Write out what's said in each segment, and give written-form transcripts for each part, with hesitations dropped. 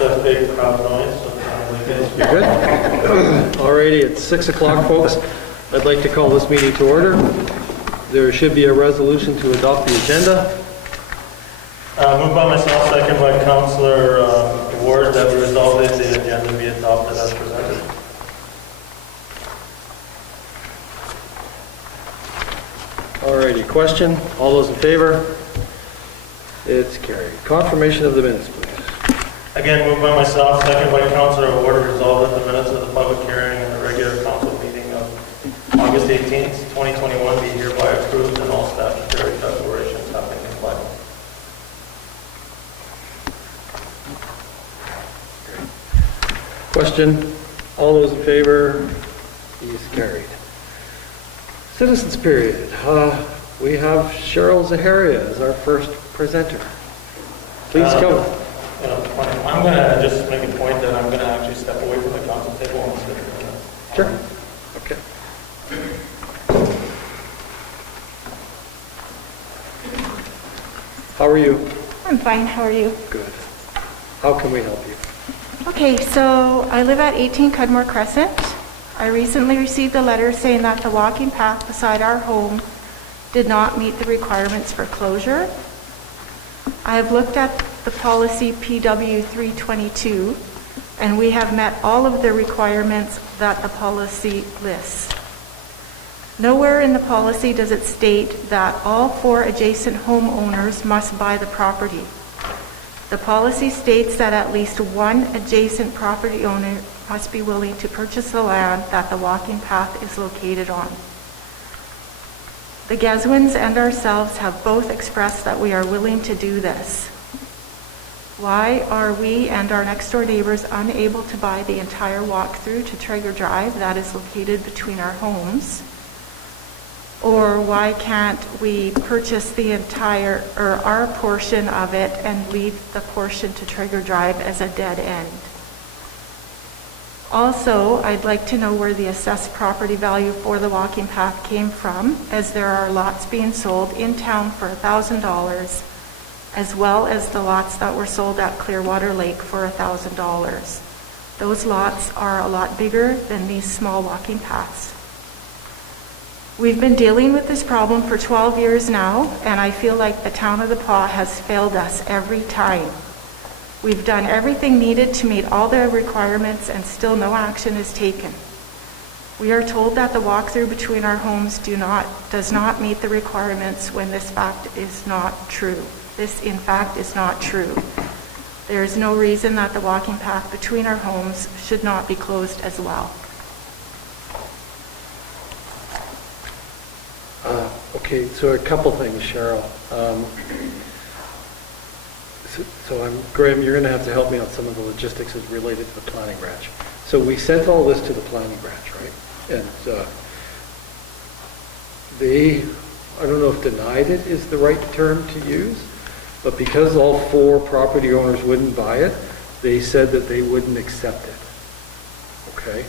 the big crowd noise. You good? Alrighty, it's 6 o'clock, folks. I'd like to call this meeting to order. There should be a resolution to adopt the agenda. Moved by myself, second by Councillor Ward, that we resolve that the agenda be adopted as presented. Alrighty, question? All those in favor? It's carried. Confirmation of the minutes, please. Again, moved by myself, second by Councillor Ward, to resolve that the minutes of the public hearing and the regular council meeting of August 18th, 2021 be hereby approved and all statutory declarations have been complied. Question? All those in favor? Is carried. Citizens period. We have Cheryl Zaharia as our first presenter. Please come. I'm going to just make a point that I'm going to actually step away from the council table and sit here. Sure. Okay. How are you? I'm fine, how are you? Good. How can we help you? Okay, so I live at 18 Cudmore Crescent. I recently received a letter saying that the walking path beside our home did not meet the requirements for closure. I have looked at the policy PW 322, and we have met all of the requirements that the policy lists. Nowhere in the policy does it state that all 4 adjacent homeowners must buy the property. The policy states that at least 1 adjacent property owner must be willing to purchase the land that the walking path is located on. The Geswins and ourselves have both expressed that we are willing to do this. Why are we and our next door neighbors unable to buy the entire walk-through to Traeger Drive that is located between our homes? Or why can't we purchase the entire, or our portion of it, and leave the portion to Traeger Drive as a dead end? Also, I'd like to know where the assessed property value for the walking path came from, as there are lots being sold in town for $1,000, as well as the lots that were sold at Clearwater Lake for $1,000. Those lots are a lot bigger than these small walking paths. We've been dealing with this problem for 12 years now, and I feel like the town of The Pas has failed us every time. We've done everything needed to meet all the requirements, and still no action is taken. We are told that the walkthrough between our homes does not meet the requirements, when this fact is not true. This, in fact, is not true. There is no reason that the walking path between our homes should not be closed as well. Okay, so a couple things, Cheryl. Graham, you're going to have to help me on some of the logistics as related to the planning branch. So we sent all this to the planning branch, right? And they, I don't know if denied it is the right term to use, but because all 4 property owners wouldn't buy it, they said that they wouldn't accept it. Okay?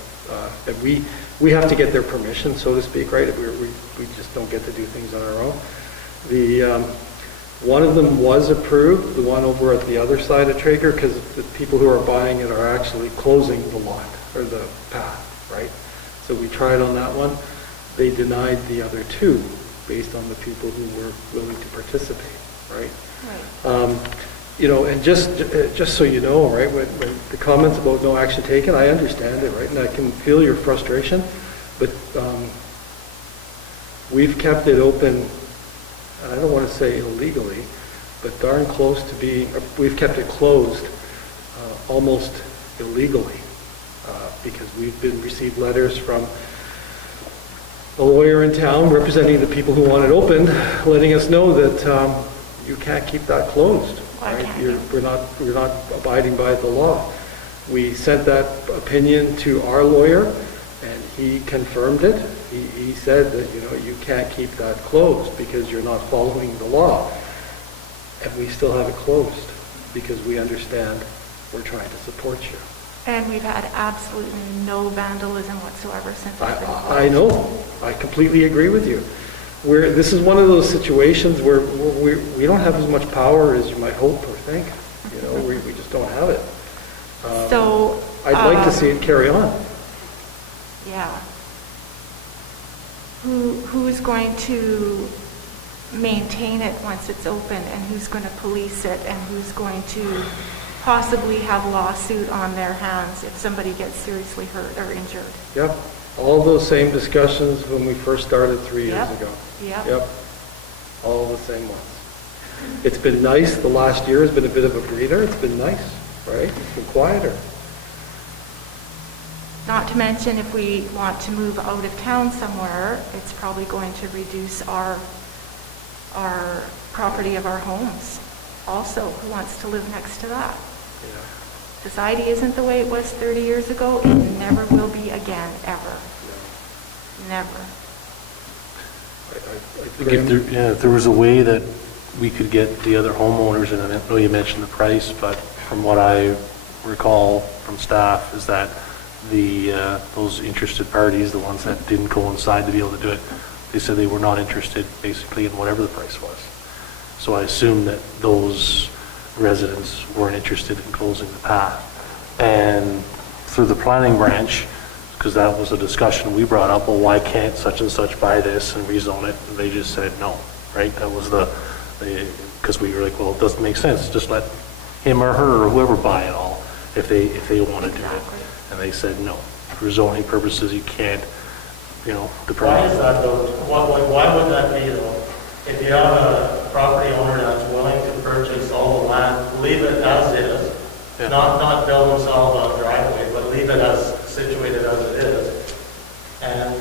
And we have to get their permission, so to speak, right? We just don't get to do things on our own. One of them was approved, the one over at the other side of Traeger, because the people who are buying it are actually closing the lot, or the path, right? So we tried on that one. They denied the other 2, based on the people who were willing to participate, right? Right. You know, and just so you know, right, when the comments about no action taken, I understand it, right? And I can feel your frustration, but we've kept it open, I don't want to say illegally, but darn close to being, we've kept it closed almost illegally, because we've received letters from a lawyer in town representing the people who want it open, letting us know that you can't keep that closed. Right? We're not abiding by the law. We sent that opinion to our lawyer, and he confirmed it. He said that, you know, you can't keep that closed because you're not following the law. And we still have it closed because we understand we're trying to support you. And we've had absolutely no vandalism whatsoever since it's been closed. I know. I completely agree with you. This is one of those situations where we don't have as much power as you might hope or think. You know, we just don't have it. So. I'd like to see it carry on. Yeah. Who is going to maintain it once it's open, and who's going to police it, and who's going to possibly have a lawsuit on their hands if somebody gets seriously hurt or injured? Yep, all those same discussions when we first started 3 years Yep. ago. Yep. Yep, all the same ones. It's been nice, the last year has been a bit of a breather, it's been nice, right? It's been quieter. Not to mention, if we want to move out of town somewhere, it's probably going to reduce our property of our homes. Also, who wants to live next to that? Yeah. Society isn't the way it was 30 years ago. It never will be again, ever. Never. I think if there was a way that we could get the other homeowners, and I know you mentioned the price, but from what I recall from staff is that those interested parties, the ones that didn't coincide to be able to do it, they said they were not interested basically in whatever the price was. So I assume that those residents weren't interested in closing the path. And through the planning branch, because that was a discussion we brought up, well, why can't such and such buy this and rezone it? And they just said no, right? That was because we were like, well, it doesn't make sense. Just let him or her or whoever buy it all if they want to do it. And they said no. For zoning purposes, you can't, Why is that though? Why would that be though? If you have a property owner that's willing to purchase all the land, leave it as is, Yeah. not build themselves a driveway, but leave it as situated as it is. And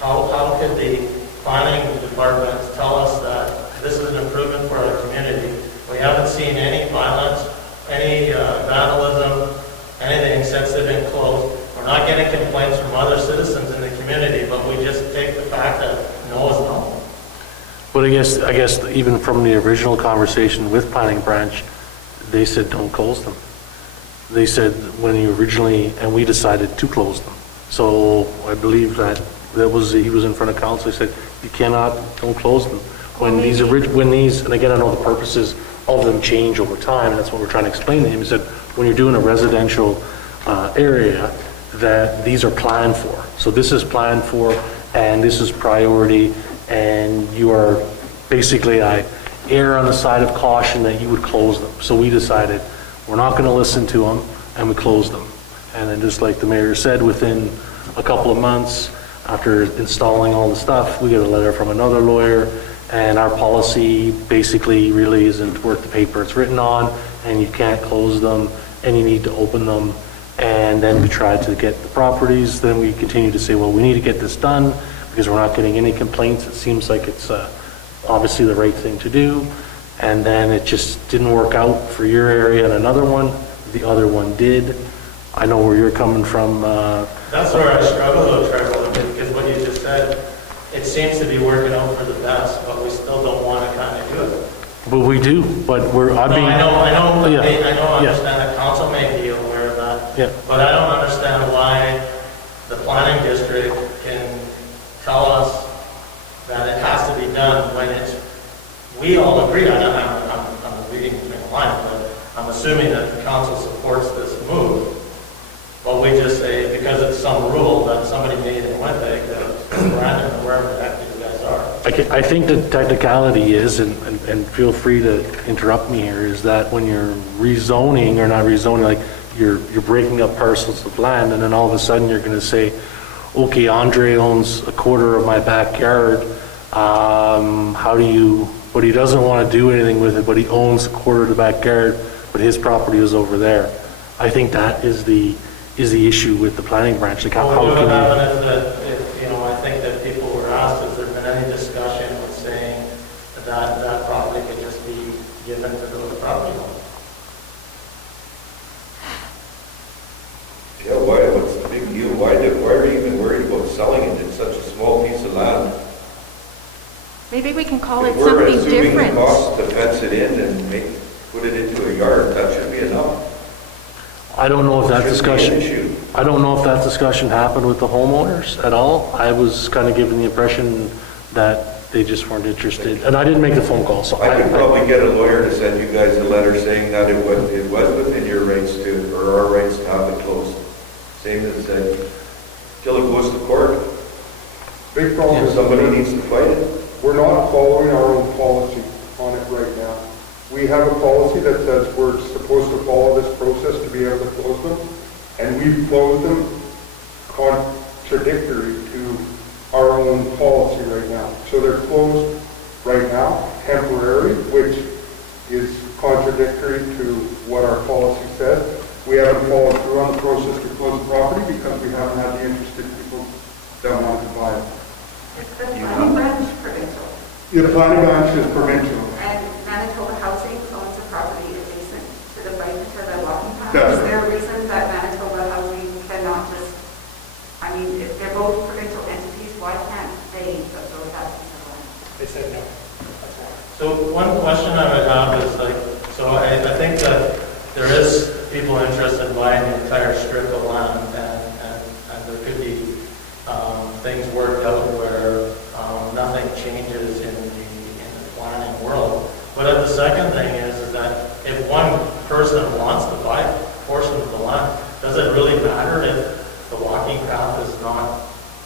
how could the planning department tell us that this is an improvement for our community? We haven't seen any violence, any vandalism, anything since they've been closed. We're not getting complaints from other citizens in the community, but we just take the fact that no is no. But I guess even from the original conversation with planning branch, they said don't close them. They said when you originally, and we decided to close them. So I believe he was in front of council. He said you don't close them. When these, and again, I know the purposes of them change over time, and that's what we're trying to explain to him. He said when you're doing a residential area, that these are planned for. So this is planned for, and this is priority, and you are basically, I err on the side of caution that you would close them. So we decided we're not going to listen to them, and we closed them. And then just like the mayor said, within a couple of months after installing all the stuff, we get a letter from another lawyer, and our policy basically really isn't worth the paper it's written on, and you can't close them, and you need to open them. And then we tried to get the properties. Then we continue to say, well, we need to get this done because we're not getting any complaints. It seems like it's obviously the right thing to do. And then it just didn't work out for your area and another one. The other one did. I know where you're coming from. That's where I struggle though, Trevor, because what you just said, it seems to be working out for the best, but we still don't want to kind of do it. But we do. But I understand that council may be aware of that. Yeah. But I don't understand why the planning district can tell us that it has to be done when we all agree. I'm reading between the lines, but I'm assuming that the council supports this move. But we just say, because it's some rule that somebody made in Winnipeg, that Brandon, or wherever the heck you guys are. I think the technicality is, and feel free to interrupt me here, is that when you're rezoning or not rezoning, like you're breaking up parcels of land, and then all of a sudden you're going to say, okay, Andre owns a quarter of my backyard. But he doesn't want to do anything with it, but he owns a quarter of the backyard, but his property is over there. I think that is the issue with the planning branch. Like how what would can happen if I think that people were asked, has there been any discussion with saying that property could just be given to those property owners? Yeah, what's the big deal? Why are we even worried about selling it? It's such a small piece of land. Maybe we can call it If we're something assuming different. the cost to fence it in and put it into a yard, that should be enough. I don't know if that Shouldn't be an discussion. issue. I don't know if that discussion happened with the homeowners at all. I was kind of given the impression that they just weren't interested, and I didn't make the phone call, so I could probably get a lawyer to send you guys a letter saying that it was within your rights to, or for our rights to have it closed. Same as, till it goes to court, Big problem is somebody needs to fight it. we're not following our own policy on it right now. We have a policy that says we're supposed to follow this process to be able to close them, and we've closed them contradictory to our own policy right now. So they're closed right now, temporary, which is contradictory to what our policy says. We haven't followed through on the process to close the property because we haven't had the interested people that want to buy it. It's the planning branch provincial, The planning branch is provincial. and Manitoba Housing owns a property adjacent to the bike, to the walking path. That's Is there a reason that Manitoba Housing cannot just, I mean, if they're both provincial entities, why can't they absorb that piece of land? They said no. That's why. So one question I would have is like, so I think that there is people interested in buying the entire strip of land, and there could be things worked out where nothing changes in the planning world. But the second thing is that if one person wants to buy a portion of the land, does it really matter if the walking path is not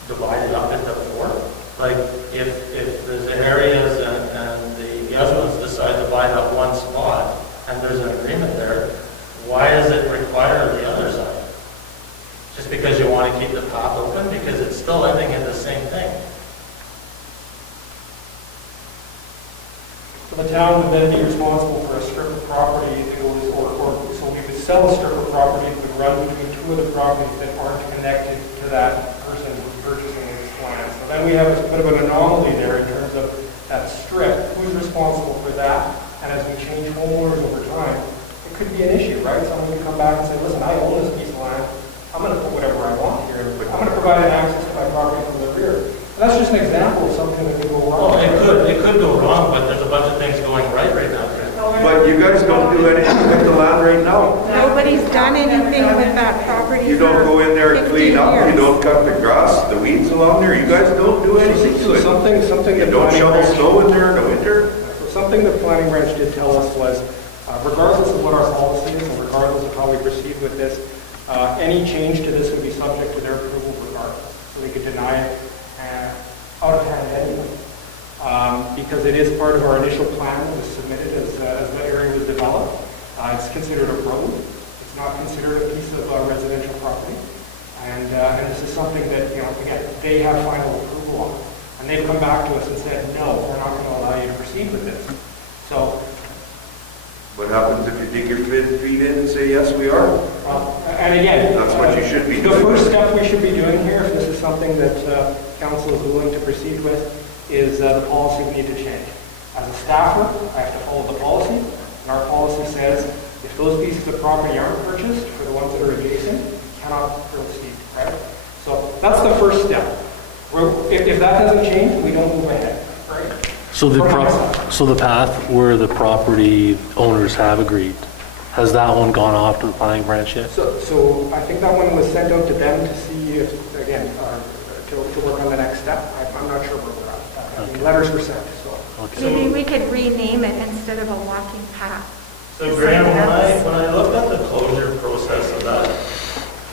divided up into four? Like if there's areas and the Yezwans decide to buy that one spot and there's an agreement there, why is it required on the other side? Just because you want to keep the path open? Because it's still ending in the same thing. So the town would then be responsible for a strip of property that goes, or so we would sell a strip of property that would run between two of the properties that aren't connected to that person who's purchasing this land. So then we have a bit of an anomaly there in terms of that strip, who's responsible for that, and as we change homeowners over time, it could be an issue, right? Someone could come back and say, listen, I own this piece of land, I'm going to put whatever I want here, but I'm going to provide an access to my property from the rear. And that's just an example of something that could go wrong. Well, it could go wrong, but there's a bunch of things going right now. But you guys don't do anything with the land right now. Nobody's done anything with that property You don't go in there and 50 clean up, you years. don't cut the grass, the weeds along there, you guys don't do anything to it. Something You that don't planning shovel branch- snow in there in the winter? So something the planning branch did tell us was, regardless of what our policy is, and regardless of how we proceed with this, any change to this would be subject to their approval regardless. So we could deny it out of hand anyway. Because it is part of our initial plan that was submitted as the area was developed. It's considered a road. It's not considered a piece of residential property. And this is something that, again, they have final approval on. And they've come back to us and said, no, we're not going to allow you to proceed with this. So, What happens if you dig your feet in and say, yes, we are? and again, That's what you should be the doing. first step we should be doing here, if this is something that council is willing to proceed with, is the policy we need to change. As a staffer, I have to follow the policy, and our policy says if those pieces of property aren't purchased for the ones that are adjacent, you cannot proceed, right? So that's the first step. If that doesn't change, we don't move ahead, right? So the path where the property owners have agreed, has that one gone off to the planning branch yet? So I think that one was sent out to them to see if, again, to work on the next step. I'm not sure where we're at. I mean, letters were sent, so. Okay. Maybe we could rename it instead of a walking path. So Graham, when I looked at the closure process of that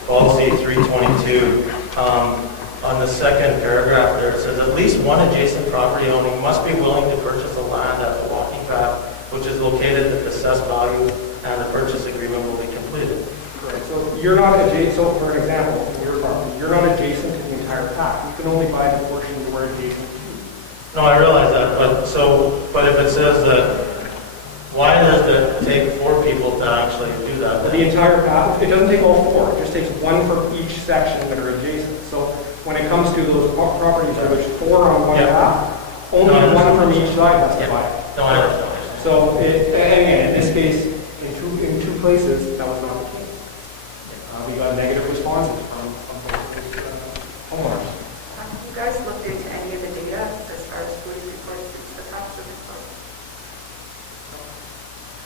policy 322, on the second paragraph there, it says at least one adjacent property owner must be willing to purchase the land at the walking path, which is located at the assessed value, and the purchase agreement will be completed. Right, so you're not adjacent, so for an example, your property, you're not adjacent to the entire path. You can only buy the portion you are adjacent to. No, I realize that, but if it says that, why does it take 4 people to actually do that? The entire path, it doesn't take all 4, it just takes 1 from each section that are adjacent. So when it comes to those properties where there's 4 on one Yeah. path, only No, 1 from each side has to Yeah. buy it. No, I understand. So, and again, in this case, in two places, that was not the case. We got negative responses from homeowners. Have you guys looked into any of the data as far as police reports, the cops of reports?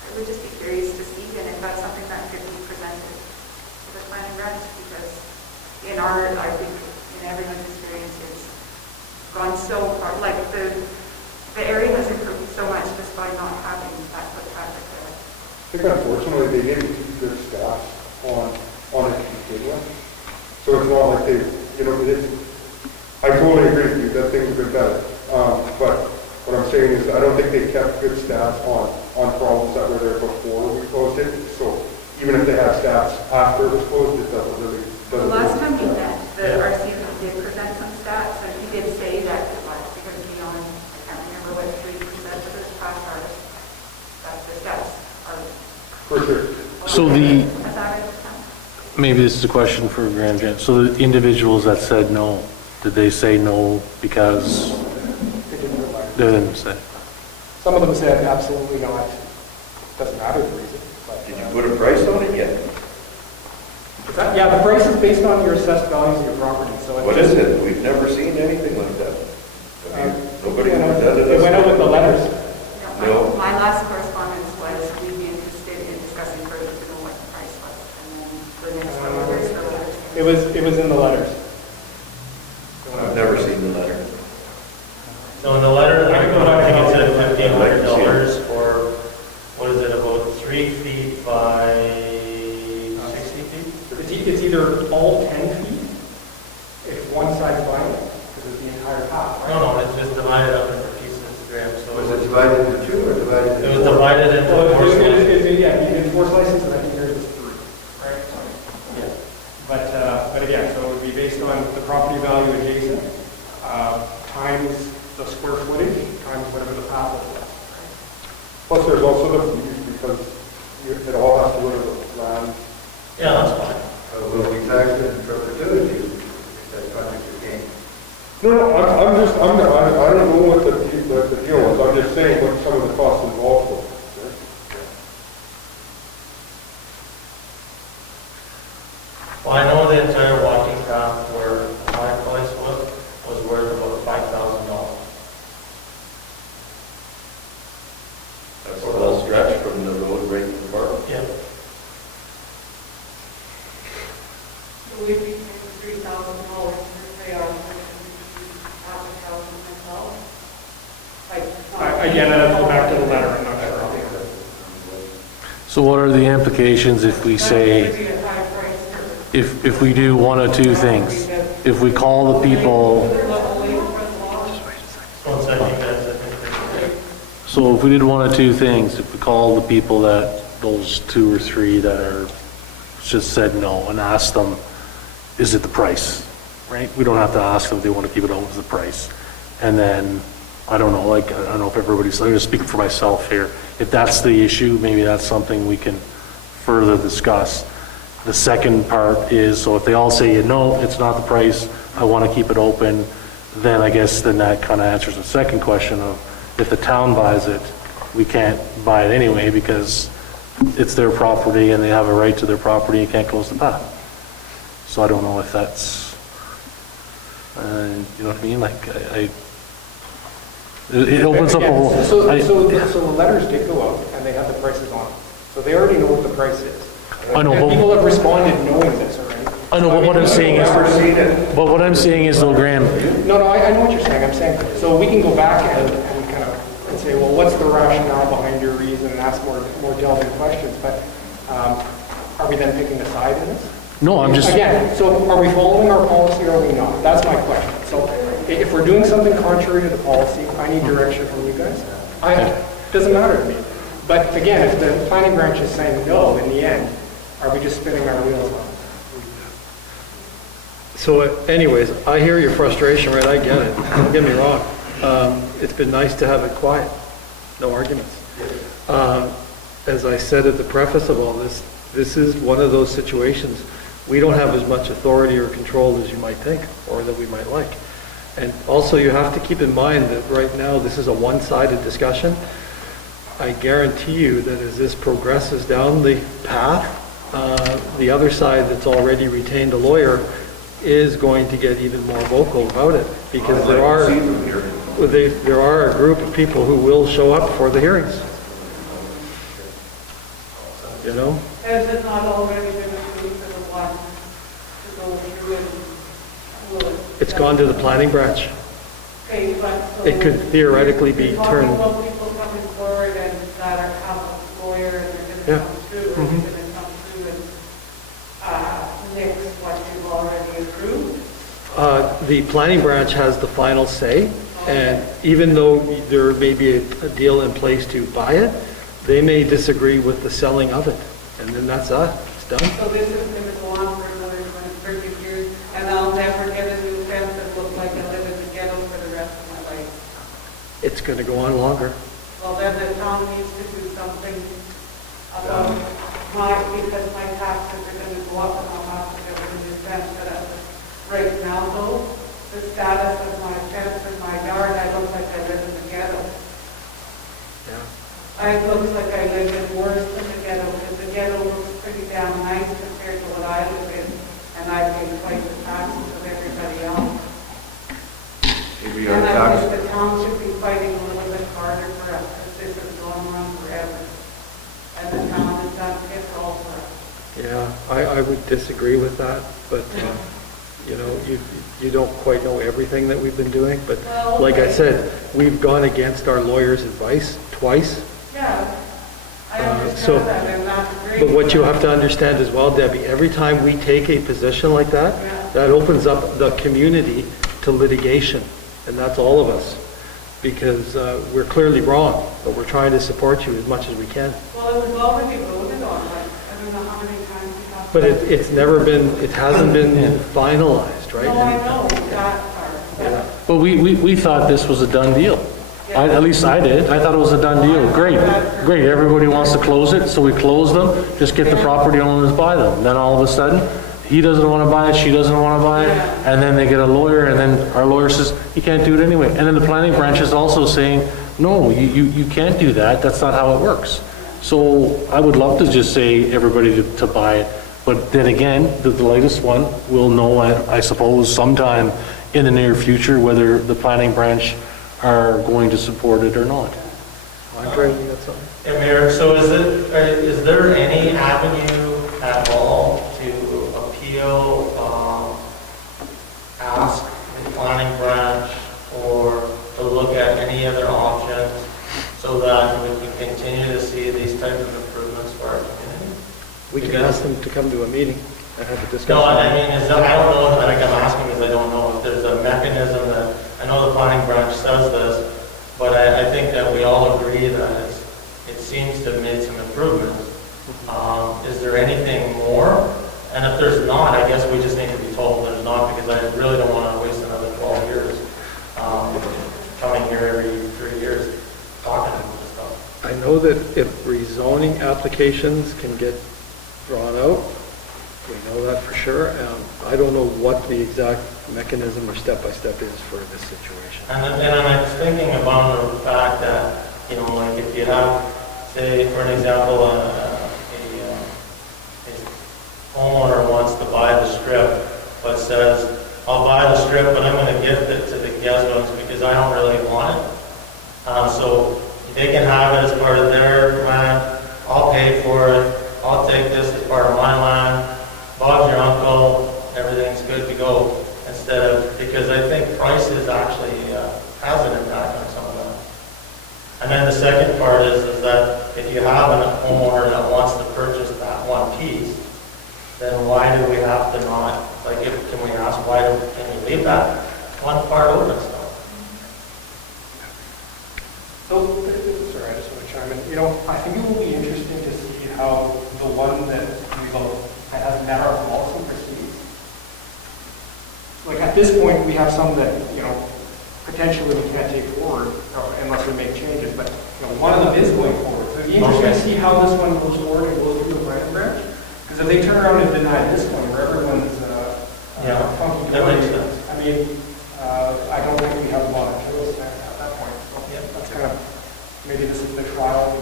I would just be curious to see, and if that's something that could be presented to the planning branch, because in I think in everyone's experience, it's gone so far, like the area has improved so much just by not having that footpath there. I think unfortunately they didn't keep their staff on it to begin with. So it's not like they, you know, I totally agree with you that things have been better. But what I'm saying is I don't think they kept good stats on problems that were there before we closed it. So even if they have stats after it was closed, it doesn't really. The last time we met, the RC did present some stats, and he did say that, because to be honest, I can't remember what street he presented as past ours, that the stats are. For sure. So maybe this is a question for Graham Jen. So the individuals that said no, did they say no because they didn't say? Some of them said absolutely not. Doesn't matter the reason. But, Did you put a price on it yet? yeah, the price is based on your assessed values of your property. So it's What just, is it? We've never seen anything like that. I mean, nobody you know, presented they us. went out with the letters. No. My last correspondence was we'd be interested in discussing further to know what the price was. And then the next one was the letters. It was in the letters. I've never seen the letter. So in the letter, I think it said $1,500 for, what is it, about 3 feet by 60 feet? It's either all 10 feet, if one side's buying it, because it's the entire path, right? No, it's just divided up into pieces, Graham, so Was it divided into two or divided into it was four? divided into four slices. Yeah, you did 4 slices, and I think yours is 3, right? Yeah. But again, so it would be based on the property value adjacent, times the square footage, times whatever the path is. Plus, there's also the fees because it all has to go to the land. Yeah, that's fine. Will we tax it in perpetuity if that project became? No, I don't know what the deal was. I'm just saying what some of the costs involved were. Well, I know the entire walking path where my place was worth about $5,000. That's a whole stretch from the road right to the park. Yeah. We'd be paying $3,000 for say our Again, I'd have to go back to the letter, I'm not sure. So what are the implications if we say, if we do one or two things? If we call the people, One second, guys, I think. so if we did one or two things, if we call the people that, those 2 or 3 that are, just said no and asked them, is it the price? Right? We don't have to ask them if they want to keep it open as the price. And then, I don't know, like, I don't know if everybody's, I'm just speaking for myself here. If that's the issue, maybe that's something we can further discuss. The second part is, so if they all say, no, it's not the price, I want to keep it open, then I guess then that kind of answers the second question of, if the town buys it, we can't buy it anyway because it's their property and they have a right to their property, you can't close the path. So I don't know if that's, you know what I mean? Like, it opens up a whole. So the letters did go out, and they have the prices on them. So they already know what the price is. I know, And but- people have responded knowing this already. I know, but what I'm saying is, Never seen it. but what I'm saying is though, Graham, No, I know what you're saying. I'm saying, so we can go back and kind of and say, well, what's the rationale behind your reason, and ask more delving questions. But are we then picking a side in this? no, I'm just, Again, so are we following our policy or are we not? That's my question. So if we're doing something contrary to the policy, I need direction from you guys. Doesn't matter to me. But again, if the planning branch is saying no in the end, are we just spinning our wheels on? So anyways, I hear your frustration, right? I get it. Don't get me wrong. It's been nice to have it quiet. No arguments. As I said at the preface of all this, this is one of those situations we don't have as much authority or control as you might think or that we might like. And also you have to keep in mind that right now this is a one-sided discussion. I guarantee you that as this progresses down the path, the other side that's already retained a lawyer is going to get even more vocal about it because there are a group of people who will show up for the hearings. You know? Has it not already been approved for the one to go through and will it? It's gone to the planning branch. Okay, but so. It could theoretically be You're turned. talking about people coming forward and that have a lawyer and they're Yeah. gonna come through, or they're gonna come through and the planning branch has the final say, and even though there may be a deal in place to buy it, they may disagree with the selling of it, and then that's it's done. So this is going to go on for another 20, 30 years, and I'll never get a new fence that looks like I live in the ghetto for the rest of my life. It's going to go on longer. Well, then the town needs to do something about because my taxes are going to go up and I'll have to get a new fence. But right now, though, the status of my fence in my yard, I look like I live in the ghetto. Yeah. It looks like I live in worse than the ghetto, because the ghetto looks pretty damn nice compared to what I live in, and I pay twice the taxes of everybody else. Maybe our And I tax, think the town should be fighting a little bit harder for us, because this has gone on forever. And the town has done its all for us. Yeah, I would disagree with that, but, you know, you don't quite know everything that we've been doing, but Well, like I okay. said, we've gone against our lawyer's advice twice. Yeah, I so- understand that, and that's great. But what you have to understand as well, Debbie, every time we take a position like that, Yeah. that opens up the community to litigation, and that's all of us, because we're clearly wrong, but we're trying to support you as much as we can. Well, it was already voted on, like, I don't know how many times we have. But it's never been, it hasn't been finalized, right? No, I know, that part. Yeah. But we thought this was a done deal. At least I did. I thought it was a done deal. Great, great. Everybody wants to close it, so we close them, just get the property owners buy them. Then all of a sudden, he doesn't want to buy it, she doesn't want to buy it, and then they get a lawyer, and then our lawyer says, you can't do it anyway. And then the planning branch is also saying, no, you can't do that. That's not how it works. So I would love to just say everybody to buy it. But then again, the latest one, we'll know, I suppose, sometime in the near future, whether the planning branch are going to support it or not. Andre, you got something? Hey, Mayor, so is there any avenue at all to appeal, ask the planning branch or to look at any other options so that we can continue to see these types of improvements for our community? We can ask them to come to a meeting and have a discussion. No, I mean, I don't know, like I'm asking because I don't know if there's a mechanism that, I know the planning branch says this, but I think that we all agree that it seems to have made some improvements. Is there anything more? And if there's not, I guess we just need to be told there's not, because I really don't want to waste another 12 years coming here every 3 years talking about this stuff. I know that if rezoning applications can get drawn out, we know that for sure. I don't know what the exact mechanism or step-by-step is for this situation. And I'm thinking about the fact that, you know, like if you have, say, for an example, a homeowner wants to buy the strip, but says, I'll buy the strip, but I'm going to gift it to the Geswins because I don't really want it. So they can have it as part of their land. I'll pay for it. I'll take this as part of my land. Bob's your uncle. Everything's good to go. Instead of, because I think prices actually has an impact on some of that. And then the second part is that if you have a homeowner that wants to purchase that one piece, then why do we have to not, like, can we ask, can we leave that one part open still? So, sorry, I just want to chime in. You know, I think it will be interesting to see how the one that has met our policy proceeds. Like at this point, we have some that, you know, potentially we can't take forward unless we make changes, but, you know, one of them is going forward. So it'd be interesting to see how this one goes forward and goes through the planning branch. Because if they turn around and deny this one, where everyone's funky that makes doing, sense. I mean, I don't think we have a lot of choice at that point. So that's kind of, maybe this is the trial.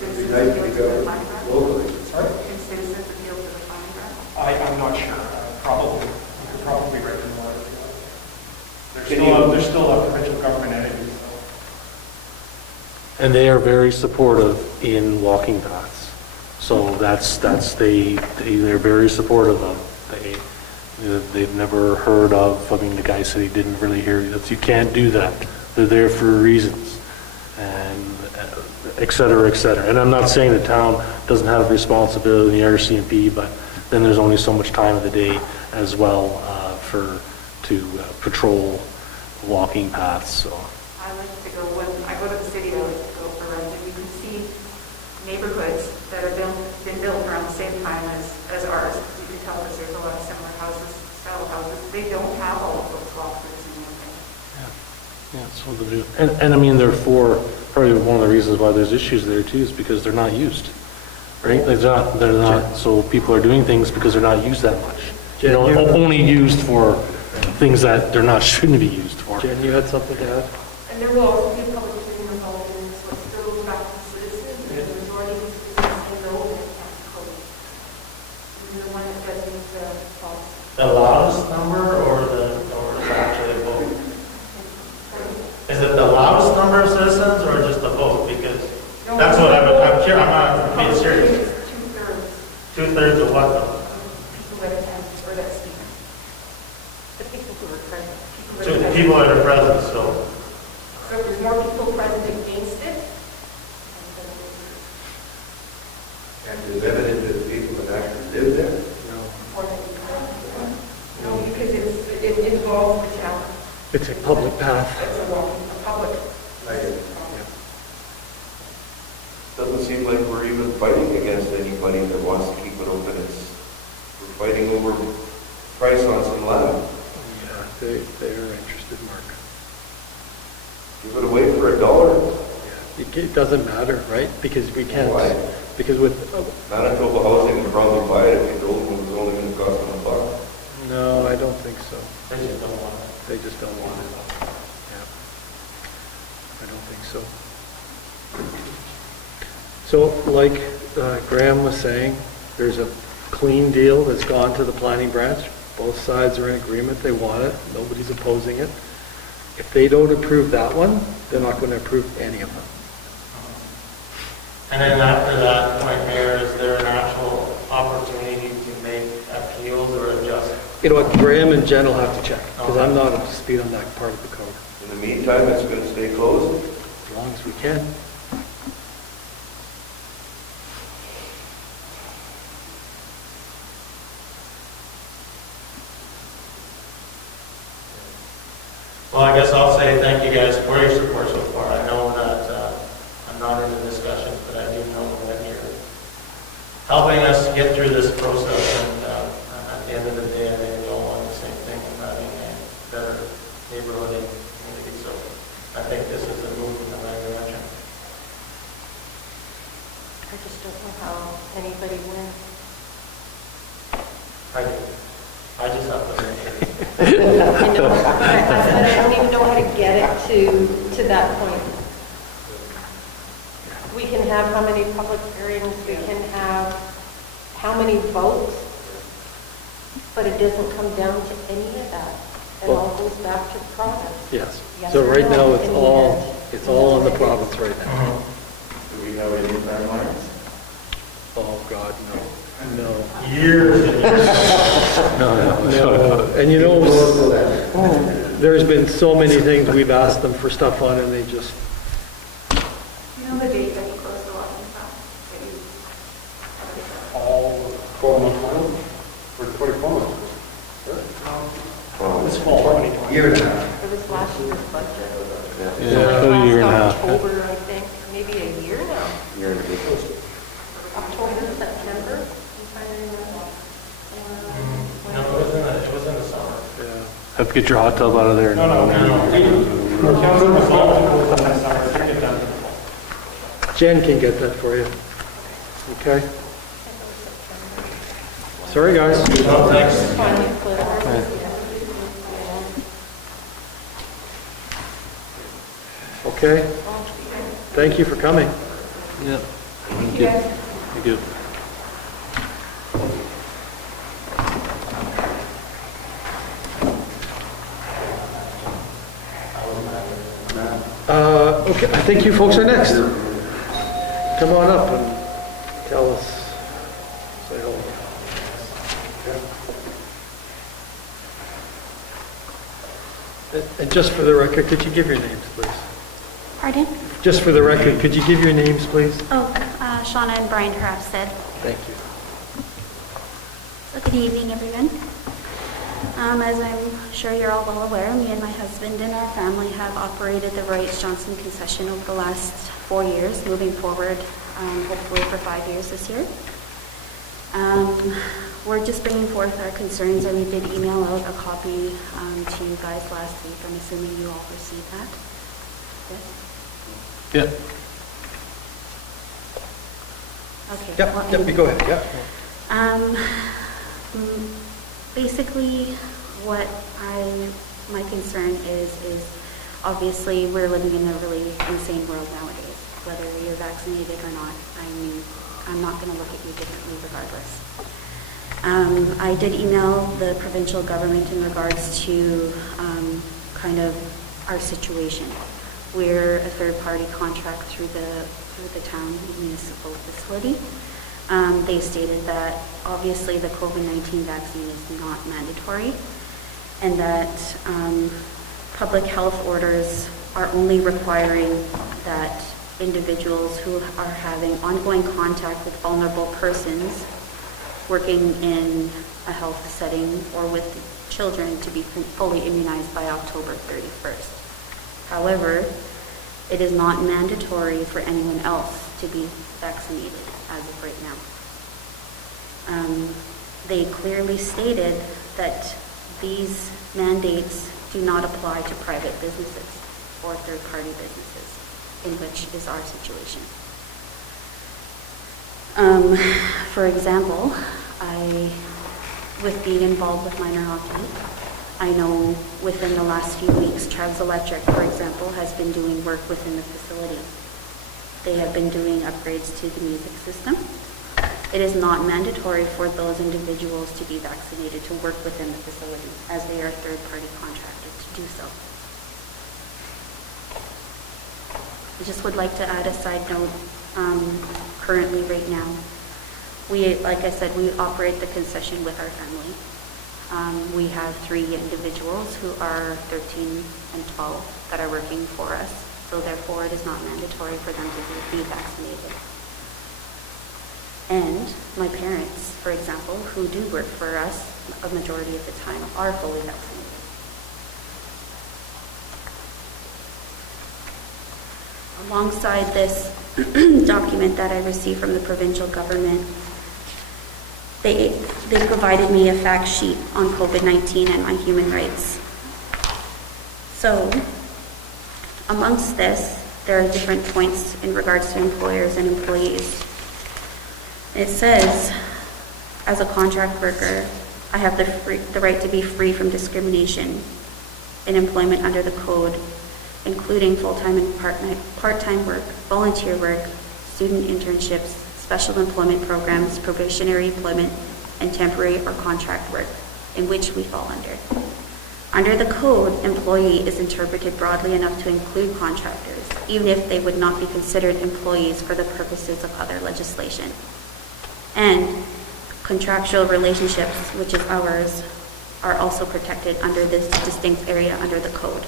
it'd be nice to go locally. Sorry? Can citizens appeal to the planning branch? I'm not sure. Probably. You could probably write them more. They're still a provincial government entity. So. And they are very supportive in walking paths. So they're very supportive of. They've never heard of, I mean, the guy said he didn't really hear, you can't do that. They're there for reasons, and et cetera, et cetera. And I'm not saying the town doesn't have responsibility in the RCMP, but then there's only so much time of the day as well to patrol walking paths, so. I like to go, when I go to the city, I like to go for runs, and you can see neighborhoods that have been built around the same time as ours. You can tell because there's a lot of similar houses, style houses. They don't have all of those walkthroughs and everything. Yeah, so and I mean, probably one of the reasons why there's issues there too is because they're not used, right? They're not, so people are doing things because they're not used that much. You know, only used for things that they're not, shouldn't be used for. Jen, you had something to add? And there will also be a public hearing involved in this, so it still goes back to the citizens, and the majority of the citizens say no, they can't code. And the one that does need the policy. The loudest number or is it actually a vote? Is it the loudest number of citizens or just the vote? Because that's what I'm curious, I'm not being serious. Two-thirds of what though? People that attend or that speak. The people who are present. To the people that are present, so. So if there's more people present against it, And is evident to the people that actually live there? or that you no, because it involves the challenge. It's a public path. It's a public. Doesn't seem like we're even fighting against anybody that wants to keep it open. We're fighting over price on some land. Yeah, they're interested, Mark. Give it away for $1. It doesn't matter, right? Because we can't, Why? because with, Manitoba Housing would probably buy it if you told them it was only going to cost them $1. no, I don't think so. They just don't want it. They just don't want it. Yeah. I don't think so. So like Graham was saying, there's a clean deal that's gone to the planning branch. Both sides are in agreement, they want it, nobody's opposing it. If they don't approve that one, they're not going to approve any of them. And then after that point, Mayor, is there an actual opportunity to make appeals or adjust? You know what, Graham and Jen will have to check, because I'm not up to speed on that part of the code, In the meantime, it's going to stay closed. as long as we can. Well, I guess I'll say thank you guys for your support so far. I know that I'm not in the discussion, but I do know that you're helping us get through this process. And at the end of the day, I think we all want the same thing of having a better neighborhood and community. So I think this is a move in the right direction. I just don't know how anybody wins. I do. I just have to say. You know, but I don't even know how to get it to that point. We can have how many public hearings, we can have how many votes, but it doesn't come down to any of that. It all goes back to the province. Yes. Yes So or right no, now, in the end. it's all on the province right now. Do we have any timelines? Oh, God, no. No. Years and years. No. And you know, there's been so many things we've asked them for stuff on, and they just, You know the date that you closed the walking path? That you- All 12 months, or 24 months. This fall 2020. Year and a half. It was last year's budget. Yeah, about a year and a half. Last October, I think, maybe a year now. You're in a big October, September, if I remember. No, it was in the summer. yeah. Have to get your hot tub out of there. No. Council was all in that summer, to get done in the fall. Jen can get that for you. Okay? Sorry, guys. No, thanks. Finally split our. Okay? Thank you for coming. Yeah. Thank you. Thank you. Okay, I think you folks are next. Come on up and tell us, say hello. And just for the record, could you give your names, please? Pardon? Just for the record, could you give your names, please? Oh, Shauna and Brian Harapstead. Thank you. So good evening, everyone. As I'm sure you're all well aware, me and my husband and our family have operated the Rice Johnson concession over the last 4 years, moving forward, hopefully for 5 years this year. We're just bringing forth our concerns, and we did email out a copy to you guys last week. I'm assuming you all received that. Yes? Yeah. Okay. Yep, well, yep, you go ahead, yeah. Basically, what my concern is obviously we're living in a really insane world nowadays. Whether you're vaccinated or not, I'm not going to look at you differently regardless. I did email the provincial government in regards to kind of our situation. We're a third-party contract through the town municipal facility. They stated that obviously the COVID-19 vaccine is not mandatory, and that public health orders are only requiring that individuals who are having ongoing contact with vulnerable persons working in a health setting or with children to be fully immunized by October 31st. However, it is not mandatory for anyone else to be vaccinated as of right now. They clearly stated that these mandates do not apply to private businesses or third-party businesses, in which is our situation. For example, with being involved with minor hockey, I know within the last few weeks, Charles Electric, for example, has been doing work within the facility. They have been doing upgrades to the music system. It is not mandatory for those individuals to be vaccinated to work within the facility, as they are third-party contracted to do so. I just would like to add a side note. Currently, right now, like I said, we operate the concession with our family. We have 3 individuals who are 13 and 12 that are working for us, so therefore it is not mandatory for them to be vaccinated. And my parents, for example, who do work for us a majority of the time, are fully vaccinated. Alongside this document that I received from the provincial government, they provided me a fact sheet on COVID-19 and my human rights. So, amongst this, there are different points in regards to employers and employees. It says, as a contract worker, I have the right to be free from discrimination in employment under the code, including full-time and part-time work, volunteer work, student internships, special employment programs, probationary employment, and temporary or contract work, in which we fall under. Under the code, employee is interpreted broadly enough to include contractors, even if they would not be considered employees for the purposes of other legislation. And contractual relationships, which is ours, are also protected under this distinct area under the code.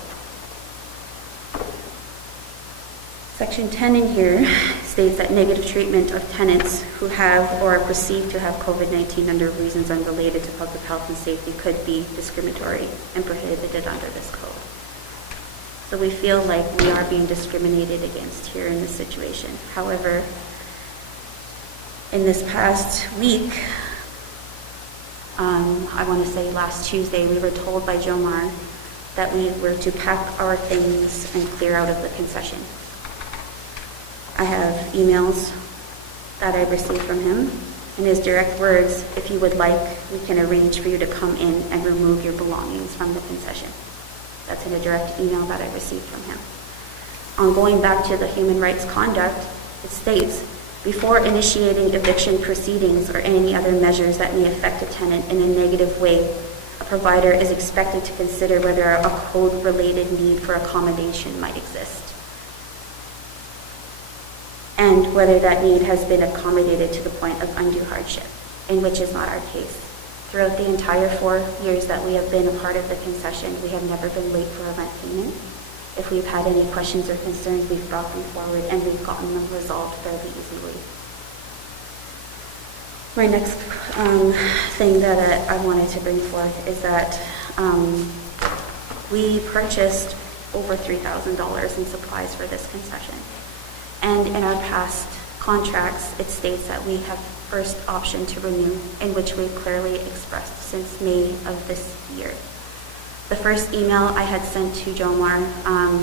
Section 10 in here states that negative treatment of tenants who have or are perceived to have COVID-19 under reasons unrelated to public health and safety could be discriminatory and prohibited under this code. So we feel like we are being discriminated against here in this situation. However, in this past week, I want to say last Tuesday, we were told by Jomar that we were to pack our things and clear out of the concession. I have emails that I received from him. In his direct words, if you would like, we can arrange for you to come in and remove your belongings from the concession. That's in a direct email that I received from him. On going back to the human rights conduct, it states, before initiating eviction proceedings or any other measures that may affect a tenant in a negative way, a provider is expected to consider whether a code-related need for accommodation might exist, and whether that need has been accommodated to the point of undue hardship, in which is not our case. Throughout the entire 4 years that we have been a part of the concession, we have never been late for a rent payment. If we've had any questions or concerns, we've brought them forward and we've gotten them resolved fairly easily. My next thing that I wanted to bring forth is that we purchased over $3,000 in supplies for this concession. And in our past contracts, it states that we have first option to renew, in which we clearly expressed since May of this year. The first email I had sent to Jomar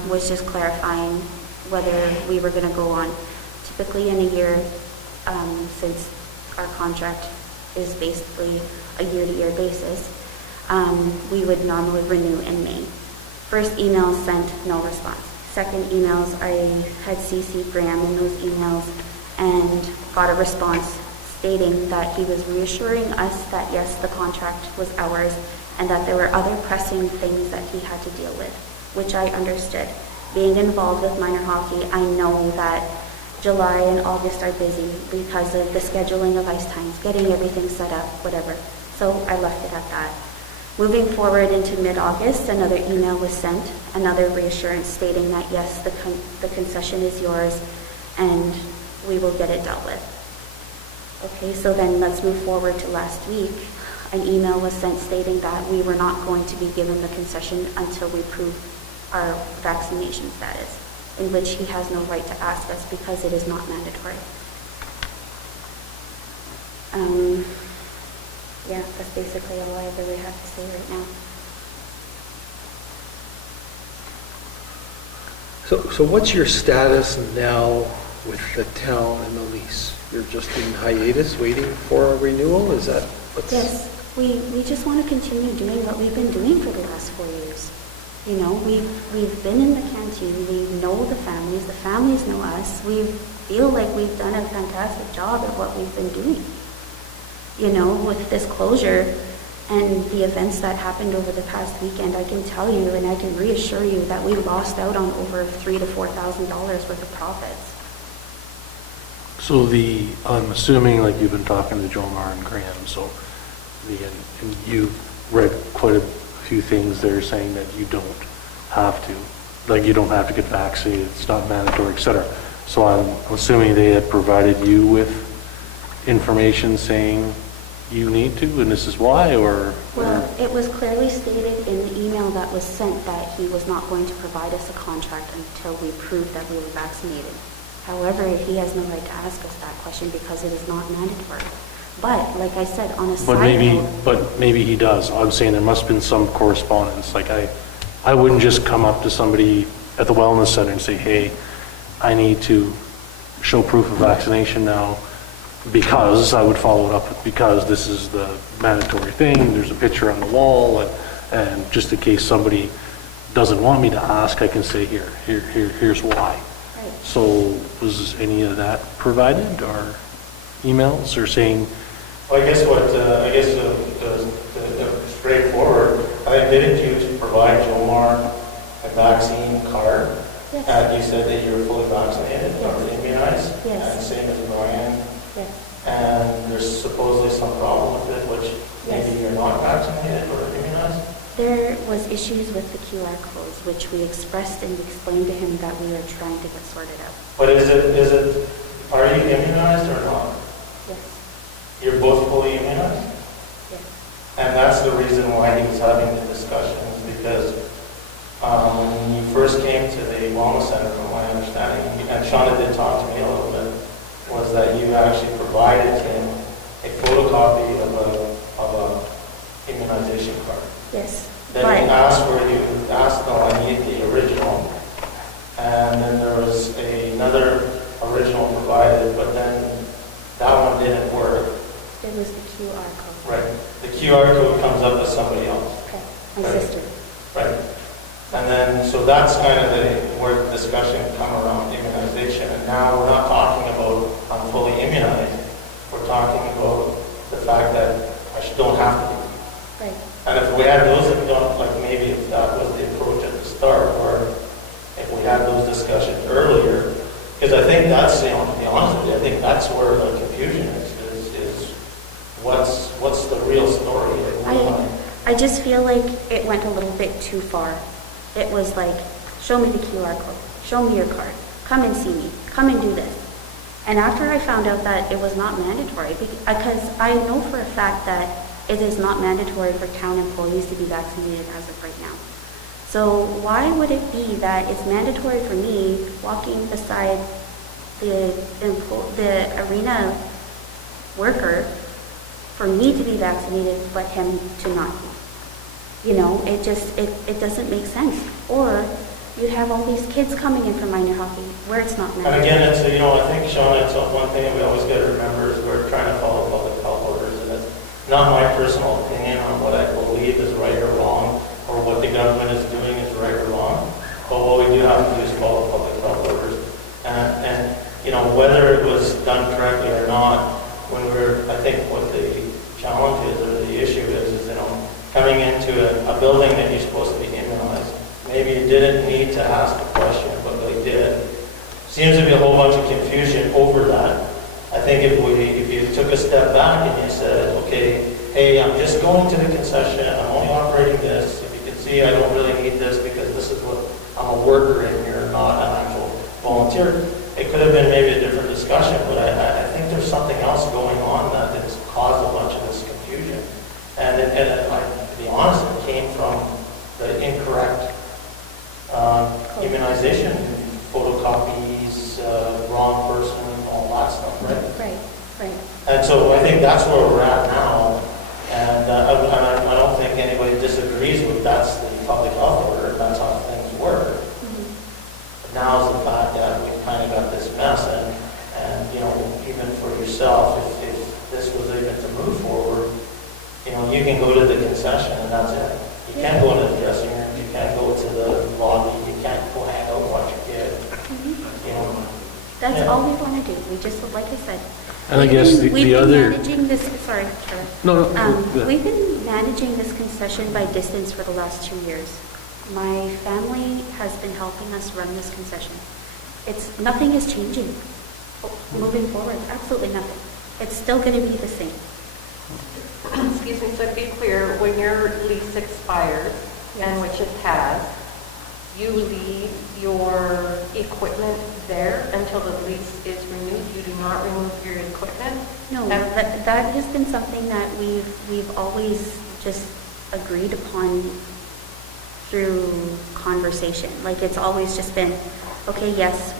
was just clarifying whether we were going to go on. Typically in a year, since our contract is basically a year-to-year basis, we would normally renew in May. First email sent, no response. Second emails, I had CC'd Graham in those emails and got a response stating that he was reassuring us that yes, the contract was ours and that there were other pressing things that he had to deal with, which I understood. Being involved with minor hockey, I know that July and August are busy because of the scheduling of ice times, getting everything set up, whatever. So I left it at that. Moving forward into mid-August, another email was sent, another reassurance stating that yes, the concession is yours and we will get it dealt with. Okay, so then let's move forward to last week. An email was sent stating that we were not going to be given the concession until we prove our vaccination status, in which he has no right to ask us because it is not mandatory. Yeah, that's basically all I really have to say right now. So what's your status now with the town and the lease? You're just in hiatus waiting for a renewal? Is that what's... Yes, we just want to continue doing what we've been doing for the last 4 years. You know, we've been in the canteen, we know the families know us, we feel like we've done a fantastic job at what we've been doing. You know, with this closure and the events that happened over the past weekend, I can tell you and I can reassure you that we lost out on over $3,000 to $4,000 worth of profits. So I'm assuming like you've been talking to Jomar and Graham, so and you've read quite a few things there saying that you don't have to, like you don't have to get vaccinated, it's not mandatory, etc. So I'm assuming they had provided you with information saying you need to, and this is why, or? Well, it was clearly stated in the email that was sent that he was not going to provide us a contract until we proved that we were vaccinated. However, he has no right to ask us that question because it is not mandatory. But, like I said, on a side note... But maybe he does. I'm saying there must have been some correspondence. Like I wouldn't just come up to somebody at the wellness center and say, hey, I need to show proof of vaccination now, because I would follow it up with because this is the mandatory thing, there's a picture on the wall, and just in case somebody doesn't want me to ask, I can say here's why. Right. So was any of that provided, or emails, or saying? Well, I guess the straightforward, didn't you provide Jomar a vaccine card? Yes. And you said that you were fully vaccinated or immunized? Yes. And same as Brian? Yes. And there's supposedly some problem with it, which Yes. maybe you're not vaccinated or immunized? There was issues with the QR codes, which we expressed and explained to him that we are trying to get sorted out. But are you immunized or not? Yes. You're both fully immunized? Yes. And that's the reason why he was having the discussions, because when you first came to the wellness center, from my understanding, and Shauna did talk to me a little bit, was that you actually provided him a photocopy of a immunization card. Yes. Then he asked I need the original. And then there was another original provided, but then that one didn't work. It was the QR code. Right. The QR code comes up as somebody else. Okay. My Right. sister. Right. And then, so that's kind of where the discussion come around immunization. And now we're not talking about I'm fully immunized. We're talking about the fact that I don't have to be. Right. And if we had those, maybe if that was the approach at the start, or if we had those discussions earlier, because I think that's, to be honest with you, I think that's where the confusion is what's the real story? I just feel like it went a little bit too far. It was like, show me the QR code, show me your card, come and see me, come and do this. And after I found out that it was not mandatory, because I know for a fact that it is not mandatory for town employees to be vaccinated as of right now. So why would it be that it's mandatory for me walking beside the arena worker for me to be vaccinated, but him to not be? You know, it doesn't make sense. Or you have all these kids coming in from minor hockey where it's not And mandatory. again, it's, you know, I think, Sean, it's one thing that we always got to remember is we're trying to follow public health orders, and it's not my personal opinion on what I believe is right or wrong, or what the government is doing is right or wrong, but what we do have to do is follow public health orders. And you know, whether it was done correctly or not, I think what the challenge is, or the issue is, you know, coming into a building that you're supposed to be immunized, maybe you didn't need to ask a question, but they did. Seems to be a whole bunch of confusion over that. I think if you took a step back and you said, okay, hey, I'm just going to the concession, I'm only operating this. If you can see, I don't really need this because this is what, I'm a worker in here, not an actual volunteer. It could have been maybe a different discussion, but I think there's something else going on that has caused a bunch of this confusion. And to be honest, it came from the incorrect immunization photocopies, wrong person, all that stuff, right? Right. And so I think that's where we're at now. And I don't think anybody disagrees with that's the public health order, and that's how things work. But now is the fact that we've kind of got this mess, and you know, even for yourself, if this was even to move forward, you know, you can go to the concession and that's it. You can't go to the dressing room, you can't go to the lobby, you can't go hang out and watch your kid. You know. That's Yeah. all we want to do. We just, like I said. And I guess we've the been other... managing this, sorry, Trevor. No. We've been managing this concession by distance for the last 2 years. My family has been helping us run this concession. Nothing is changing moving forward, absolutely nothing. It's still going to be the same. Excuse me, so to be clear, when your lease expires, and which it has, you leave your equipment there until the lease is renewed? You do not remove your equipment? No, that has been something that we've always just agreed upon through conversation. Like, it's always just been, okay, yes,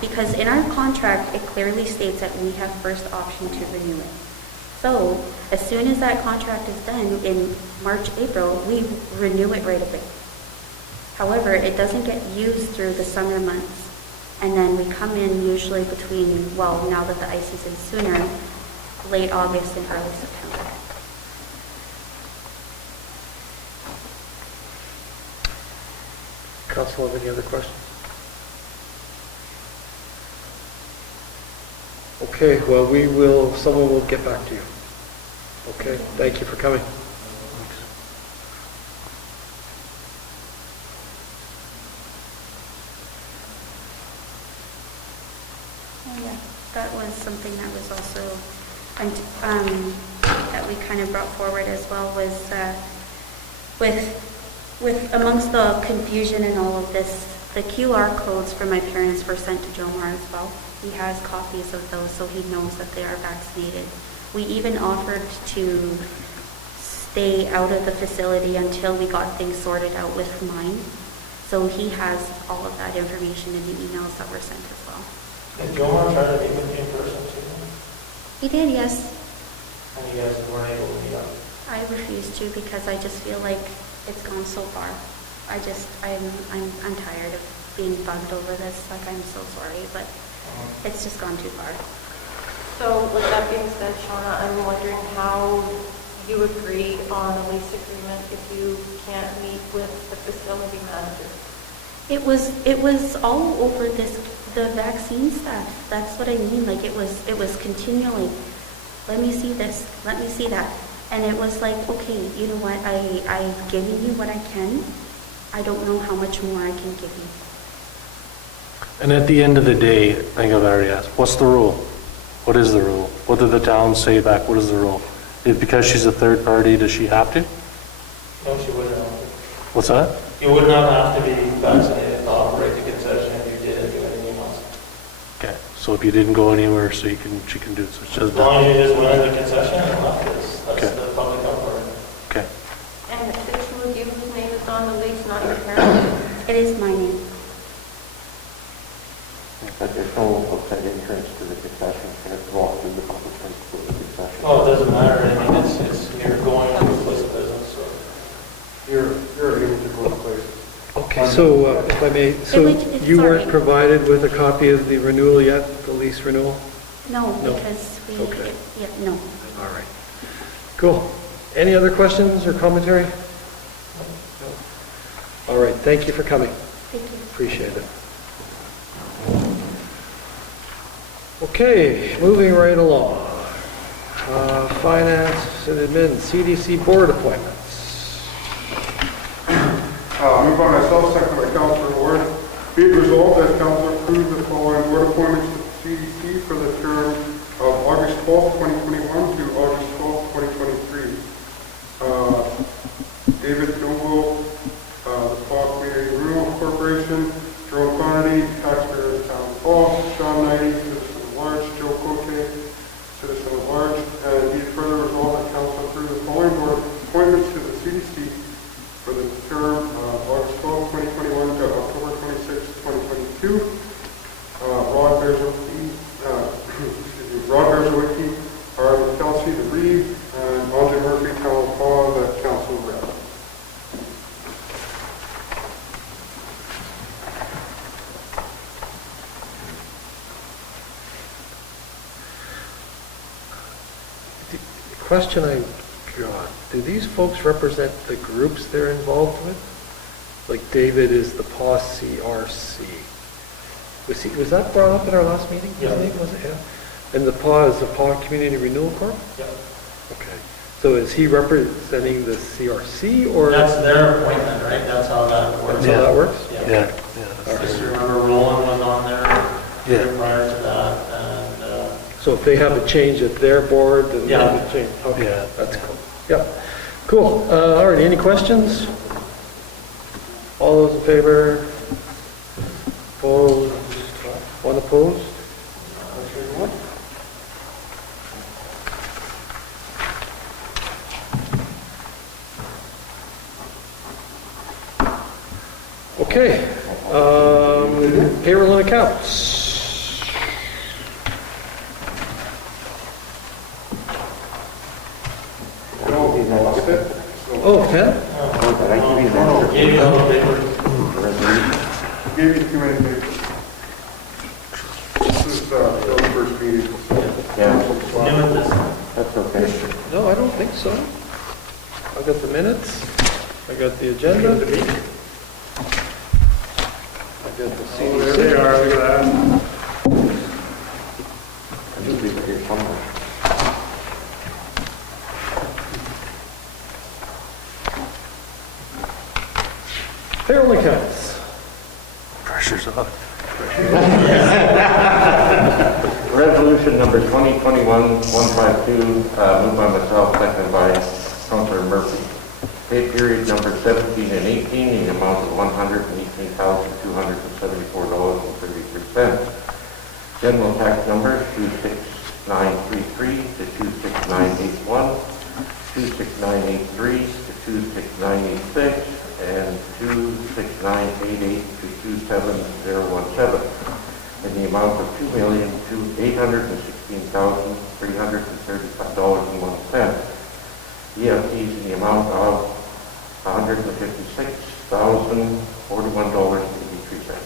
because in our contract, it clearly states that we have first option to renew it. So as soon as that contract is done in March, April, we renew it right away. However, it doesn't get used through the summer months. And then we come in usually between, well, now that the ice season's sooner, late August and early September. Council, have any other questions? Okay, well, someone will get back to you. Okay, thank you for coming. Oh, yeah, that was something that was also, that we kind of brought forward as well, was with amongst the confusion and all of this, the QR codes for my parents were sent to Jomar as well. He has copies of those, so he knows that they are vaccinated. We even offered to stay out of the facility until we got things sorted out with mine. So he has all of that information in the emails that were sent as well. Did Jomar try to meet with you in person too? He did, yes. And you guys weren't able to meet up? I refuse to because I just feel like it's gone so far. I'm tired of being bugged over this. Like, I'm so sorry, but it's just gone too far. So with that being said, Shauna, I'm wondering how you agreed on a lease agreement if you can't meet with the facility manager? It was all over the vaccine stuff. That's what I mean. Like, it was continually, let me see this, let me see that. And it was like, okay, you know what, I've given you what I can. I don't know how much more I can give you. And at the end of the day, I think I've already asked, what's the rule? What is the rule? What did the town say back? What is the rule? Is because she's a third party, does she have to? No, she wouldn't have to. What's that? You would not have to be vaccinated to operate the concession if you didn't do anything else. Okay, So if you didn't go anywhere, so she can do it, so she As doesn't. long as you just went into concession and left, that's Okay. the public health order. Okay. And the two of you whose name is on the lease, not your parents? It is my name. But there's no outside entrance to the concession, you have to walk through the public place to the concession. Well, it doesn't matter, I mean, it's, you're going to a place of business, so. You're able to go to places. Okay, so if I may, so you weren't provided with a copy of the renewal yet, the lease renewal? No, No. because we, Okay. yeah, no. All right. Cool. Any other questions or commentary? All right, thank you for coming. Thank you. Appreciate it. Okay, moving right along. Finance and admin, CDC board appointments. Moved by myself, second by Councilor Ward. Be it resolved that council approve the following board appointments to the CDC for the term of August 12th, 2021 to August 12th, 2023. David Noble, the Fall Community Renewal Corporation, Jerome Conity, taxpayer of the town of Fall, Sean Knighty, citizen at large, Joe Cote, citizen at large, and be it further resolved that council approve the following board appointments to the CDC for the term August 12, 2021 to October 26, 2022. Rod Berzowicki, Harlan Kelsey, the Reeve, and Andre Murphy, Town Hall, the council rep. The question I got, do these folks represent the groups they're involved with? Like David is the PAW CRC. Was that brought up at our last meeting? Yeah. His name was it? Yeah. And the PAW is the PAW Community Renewal Corp? Yeah. Okay. So is he representing the CRC or? That's their appointment, right? That's how that works. That's how that works? Yeah. Yeah. If you remember, Roland was on there Yeah. prior to that, and, So if they have a change at their board, then they Yeah. have a change? Okay, Yeah. that's cool. Yep. Cool. All right, any questions? All those in favor? Opposed? One opposed? Okay. Payroll and accounts. No, you lost it. Oh, pen? But I give you that. gave you all the papers. Gave you too many papers. This is the first meeting. Yeah, New at this. that's okay. No, I don't think so. I got the minutes. I got the agenda. I got the Oh, there they CDC. are, look at that. I should be here somewhere. Payroll and accounts. Pressure's on. Resolution number 2021-152, moved by myself, seconded by Councilor Murphy. Pay period number 17 and 18 in the amount of $118,274.33. General tax number 26933 to 26981, 26983 to 26986, and 26988 to 27017, in the amount of $2,816,335.01. EFTs in the amount of $156,041.83.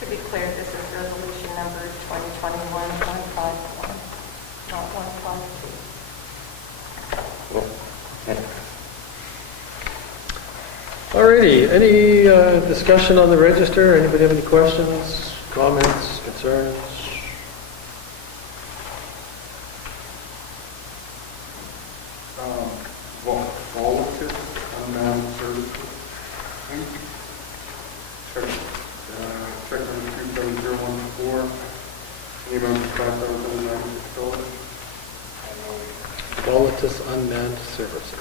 To be clear, this is resolution number 2021-151, not 152. Alrighty, any discussion on the register? Anybody have any questions, comments, concerns? Volunteer unmanned services. Check number 27014, the amount of $5,096. Volatus Unmanned Services.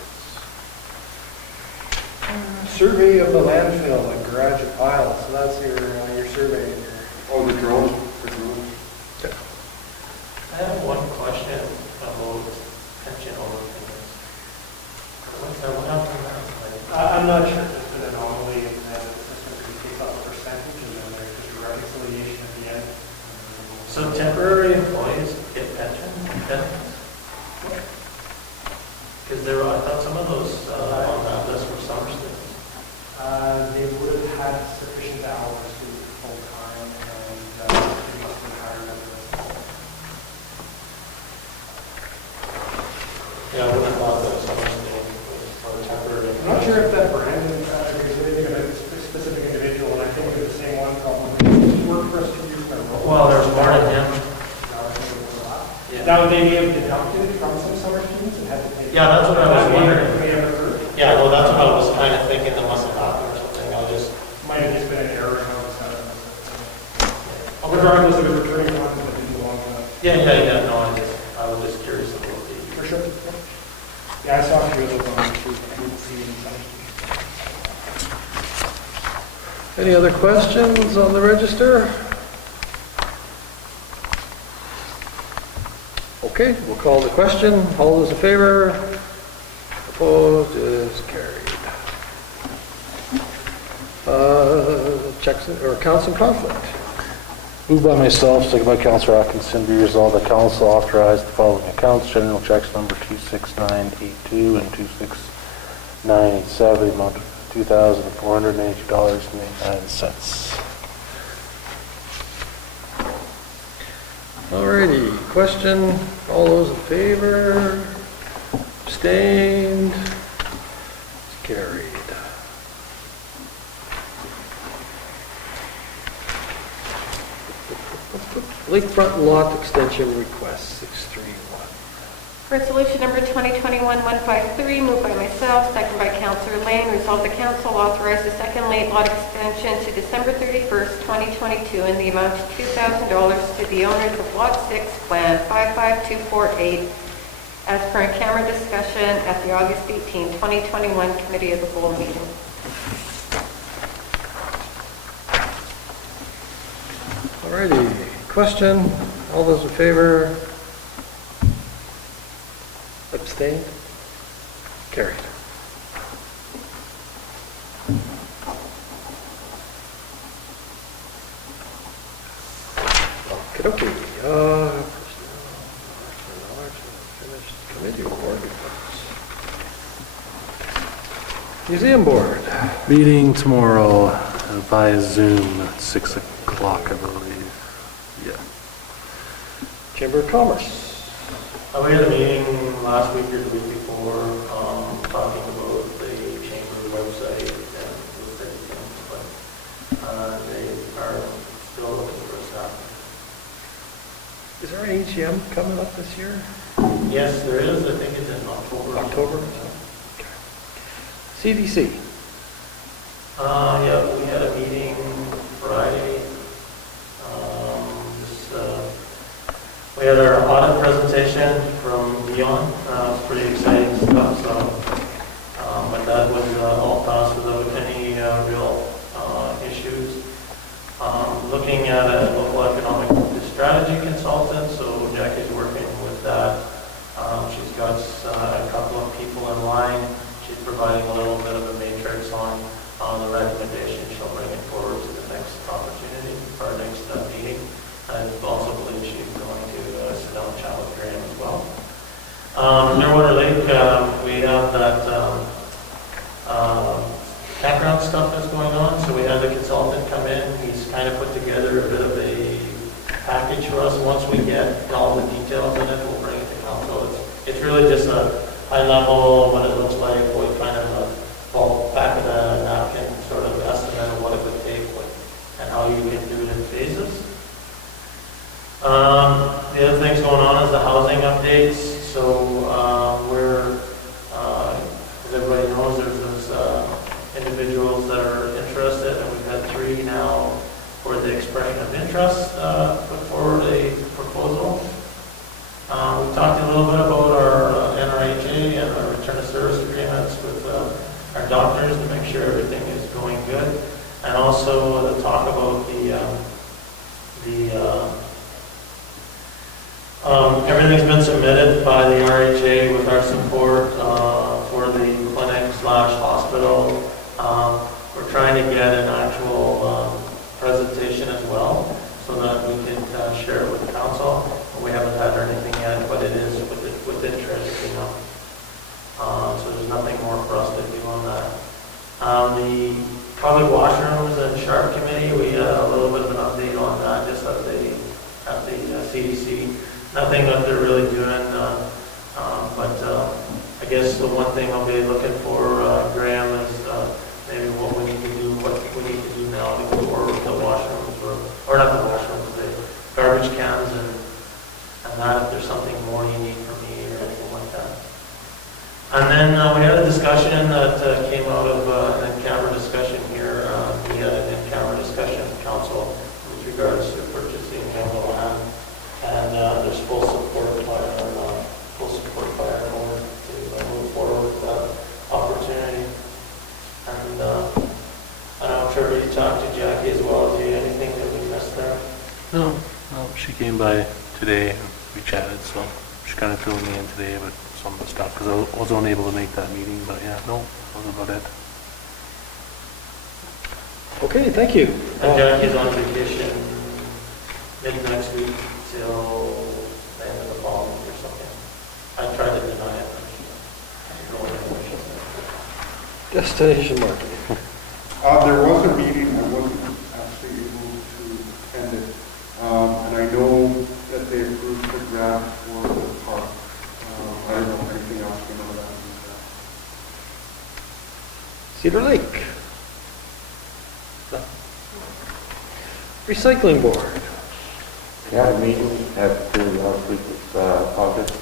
Survey of the landfill, like garage of piles, so that's your survey. Oh, the drones, I have one question about pension overpayments. What happened to that? I'm not sure if it's an anomaly in that the system takes off a percentage and then there's just a reconciliation at the end. So temporary employees get pension benefits? Because I thought some of those on that list were summer students. They would have had sufficient hours to be full-time and they must have hired them. Yeah, I would have thought that summer students were temporary. I'm not sure if that Brandon agrees with anything about a specific individual, and I think it's the same one probably. He worked for us 2 years in a row. Well, there's more than him. Yeah. Now, they may have deducted from some summer students and had to pay. Yeah, that's what I was wondering. May have occurred. Yeah, well, that's what I was kind of thinking that must have happened or something. Might have just been an error in how it's set up. Regardless of it returning funds, but it didn't belong to us. Yeah, no, I was just curious about the. For sure. Yeah, I saw a few of those on the I didn't see any summer students. Any other questions on the register? Okay, we'll call the question. All those in favor? Opposed is carried. Checks or accounts in conflict. Moved by myself, second by Councillor Atkinson, be resolved that council authorize the following accounts: general checks number 26982 and 26987, amount of $2,482.89. Alrighty, question. All those in favor? Abstained? It's carried. Lakefront lot extension request 631. Resolution number 2021-153, moved by myself, second by Councillor Lane, resolve the council authorize the second late lot extension to December 31st, 2022 in the amount of $2,000 to the owners of Lot 6, Plan 55248, as per in camera discussion at the August 18, 2021 Committee of the Whole meeting. Alrighty, question. All those in favor? Abstained? Carried. Okey-dokey. Finished committee report. Museum board. Meeting tomorrow via Zoom at 6 o'clock, I believe. Yeah. Chamber of Commerce. We had a meeting last week or the week before, talking about the chamber website and those types of things, but they are still looking for staff. Is there an AGM coming up this year? Yes, there is. I think it's in October. October? Okay. CDC. Yeah, we had a meeting Friday. We had our audit presentation from Dion. It's pretty exciting stuff. So, but that was all passed without any real issues. Looking at a local economic strategy consultant, so Jackie's working with that. She's got a couple of people in line. She's providing a little bit of a matrix on the recommendation. She'll bring it forward to the next opportunity, or next meeting. I also believe she's going to sit down and chat with Graham as well. Underwater Lake, we have that background stuff that's going on, so we had the consultant come in. He's kind of put together a bit of a package for us. Once we get all the details in it, we'll bring it to council. It's really just a high level, what it looks like, what kind of back of the napkin sort of estimate of what it would take, and how you can do it in phases. The other things going on is the housing updates. So as everybody knows, there's those individuals that are interested, and we've had 3 now for the expression of interest put forward a proposal. We talked a little bit about our NRHA and our return of service agreements with our doctors to make sure everything is going good, and also to talk about the Everything's been submitted by the RHA with our support for the clinic/hospital. We're trying to get an actual presentation as well so that we can share it with council. We haven't had anything yet, but it is with interest, you know. So there's nothing more for us to do on that. The public washrooms and Sharp Committee, we had a little bit of an update on that just at the CDC. Nothing that they're really doing, but I guess the one thing I'll be looking for, Graham, is maybe what we need to do, now to go forward with the washrooms, or not the washrooms, the garbage cans and that, if there's something more you need from me or anything like that. And then we had a discussion that came out of an in-camera discussion here. We had an in-camera discussion with council with regards to purchasing of the land. And there's full support by our board to move forward with that opportunity. And I don't know, Trevor, you talked to Jackie as well. Do you anything that we missed there? No, she came by today and we chatted, so she kind of filled me in today with some of the stuff because I was unable to make that meeting, but yeah, no, that was about it. Okay, thank you. And Jackie's on vacation mid next week till the end of the fall or something. I tried to deny it. Destination marketing. There was a meeting, I wasn't actually able to attend it, and I know that they approved the grant for the park. I don't know if anything else came out of that. Cedar Lake. No. Recycling board. We had a meeting after last week of August,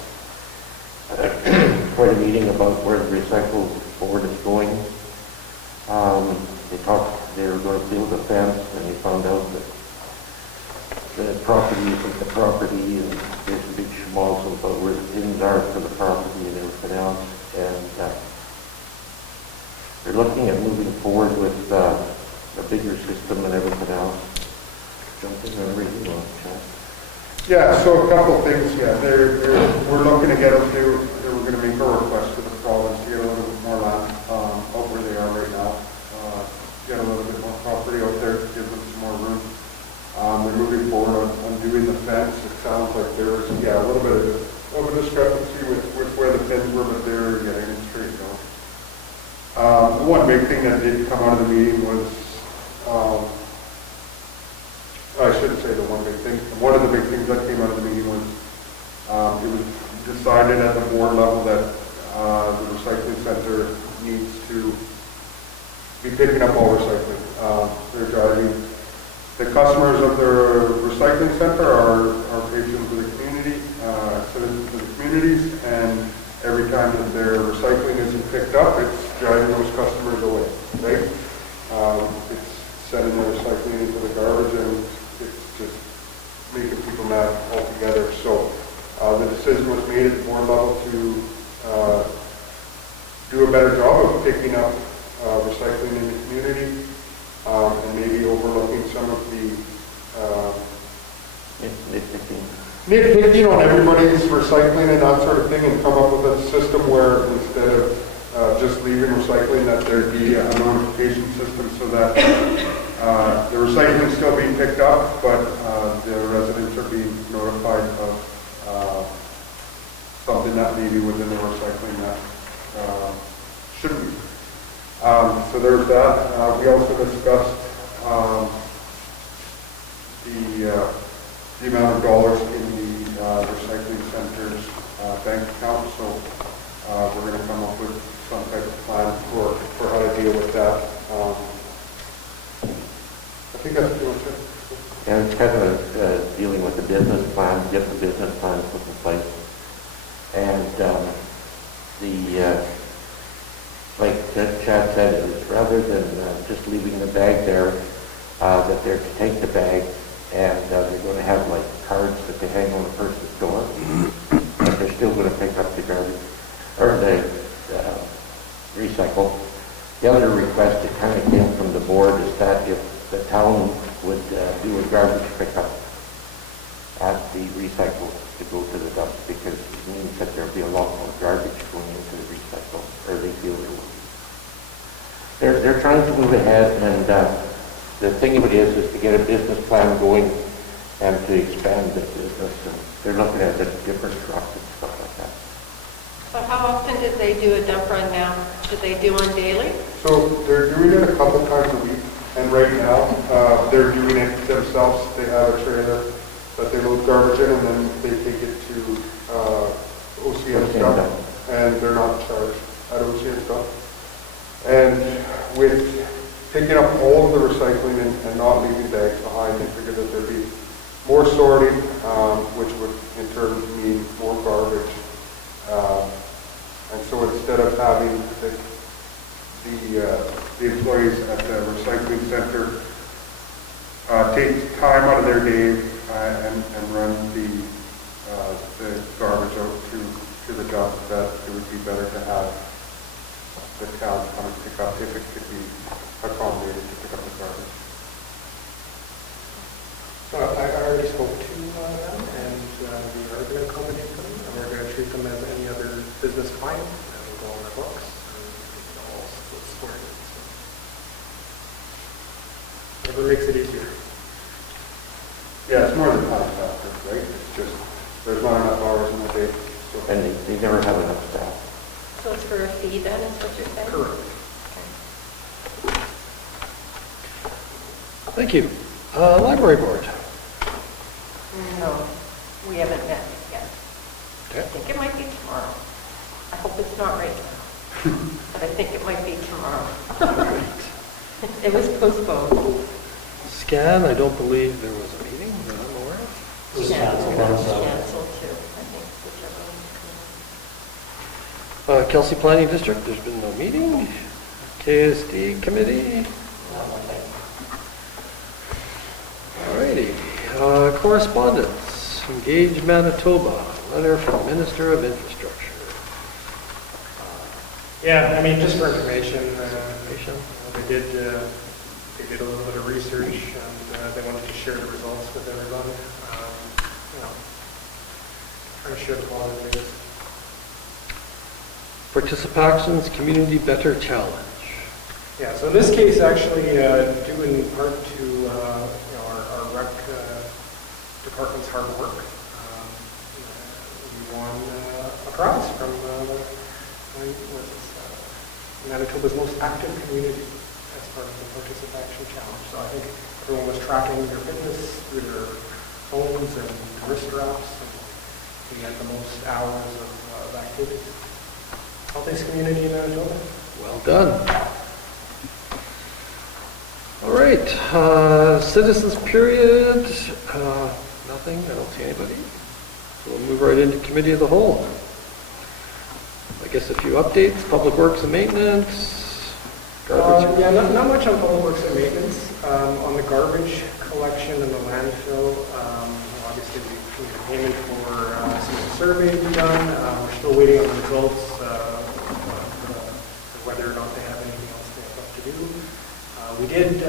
quite a meeting about where the recycle board is going. They were going to build a fence, and they found out that the property isn't the property, and there's a big schmozzle about where the pins are for the property and everything else. And they're looking at moving forward with a bigger system and everything else. Jumping on everything on chat. Yeah, so a couple of things, yeah. We're looking to get them to, they were going to make a request to the province to get a little bit more land out where they are right now. Get a little bit more property out there, give them some more room. They're moving forward on doing the fence. It sounds like there's, a little bit of a discrepancy with where the pins were, but they're getting it straightened out. The one big thing that did come out of the meeting was, I shouldn't say the one big thing. One of the big things that came out of the meeting was it was decided at the board level that the recycling center needs to be picking up all recycling. They're driving. The customers of the recycling center are patrons of the community, citizens of the communities, and every time that their recycling isn't picked up, it's driving those customers away, right? It's sending the recycling into the garbage, and it's just making people mad altogether. So the decision was made at the board level to do a better job of picking up recycling in the community, and maybe overlooking some of the nitpicking on everybody's recycling and that sort of thing, and come up with a system where instead of just leaving recycling, that there be a notification system so that the recycling is still being picked up, but the residents are being notified of something that may be within the recycling that shouldn't be. So there's that. We also discussed the amount of dollars in the recycling center's bank account. So we're going to come up with some type of plan for how to deal with that. I think that's pretty much it. And it's kind of dealing with the business plan, get the business plan put in place. And like Chad said, is rather than just leaving the bag there, that they're to take the bag and they're going to have like cards that they hang on the person's door, but they're still going to pick up the garbage or the recycle. The other request that kind of came from the board is that if the town would do a garbage pickup at the recycle to go to they're trying to move ahead, and the thing of it is to get a business plan going and to expand the business, and they're looking at the different trucks and stuff like that. So how often did they do a dump run now? Do they do one daily? So they're doing it a couple times a week, and right now, they're doing it themselves. They have a trailer that they load garbage in, and then they take it to OCM stuff, and they're not charged at OCM stuff. And with picking up all of the recycling and not leaving bags behind, they figured that there'd be more sorting, which would in turn mean more garbage. And so instead of having the employees at the recycling center take time out of their day and run the garbage out to the dump, that it would be better to have the town come and pick up if it could be accommodated to pick up the garbage. So I already spoke to them, and we are going to accommodate them, and we're going to treat them as any other business client, and we'll go on their books, and all swear it. Whatever makes it easier. Yeah, it's more than time factor, right? It's just, there's not enough hours in the day. So. And they never have enough staff. So it's for a fee then, is what you're saying? Correct. Thank you. Library board. No, we haven't met yet. Okay. I think it might be tomorrow. I hope it's not right now, but I think it might be tomorrow. It was postponed. Scan, I don't believe there was a meeting that I'm aware of. It was canceled. Canceled too, I think, whichever one. Kelsey Planning District, there's been no meeting. KSD Committee. Alrighty. Correspondence. Engage Manitoba. Letter from Minister of Infrastructure. Yeah, I mean, just for information, they did a little bit of research, and they wanted to share the results with everyone. Trying to share the positive news. Participations Community Better Challenge. Yeah, so in this case, actually, due in part to our rec department's hard work, we won a prize from Manitoba's most active community as part of the Participation Challenge. So I think everyone was tracking their fitness through their phones and wrist straps, and we had the most hours of activity. Healthiest community in Manitoba. Well done. All right, citizens period, nothing, I don't see anybody. So we'll move right into committee of the whole. I guess a few updates, public works and maintenance, garbage. Yeah, not much on public works and maintenance. On the garbage collection and the landfill, obviously we need a payment for some survey to be done. We're still waiting on the results whether or not they have anything else they have left to do. We did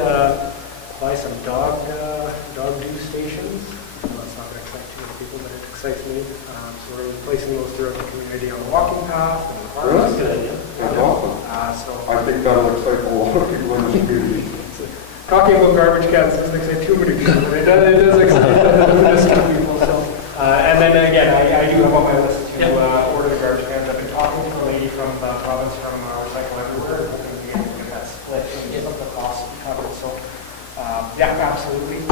buy some dog do stations. That's not going to excite too many people, but it excites me. So we're placing those throughout the community on the walking path and the parks. That's good idea. That's awesome. I think that'll excite a lot of people in the community. Talking about garbage cans doesn't excite too many people, but it does excite some people. So, and then again, I do have on my list to order the garbage cans. I've been talking to a lady from the province from Recycle Everywhere, hoping to be able to get that split and get some of the costs covered. So, yeah, absolutely.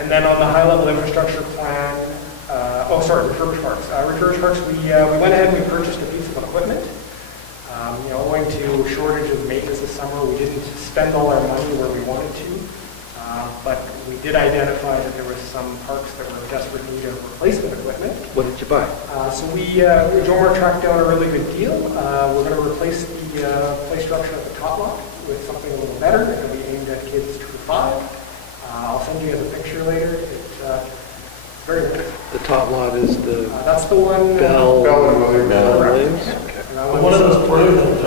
And then on the high-level infrastructure plan, refurbished parks. Refurbished parks, we went ahead and we purchased a piece of equipment. Owing to shortage of maintenance this summer, we didn't spend all our money where we wanted to, but we did identify that there were some parks that were in desperate need of replacement equipment. What did you buy? So Jomar tracked down a really good deal. We're going to replace the play structure at the top lot with something a little better. It's going to be aimed at kids 2 to 5. I'll send you guys a picture later. It's very good. The top lot is the... that's the one... Bell and Williams. Bell and Williams? Okay. One of those porta bins.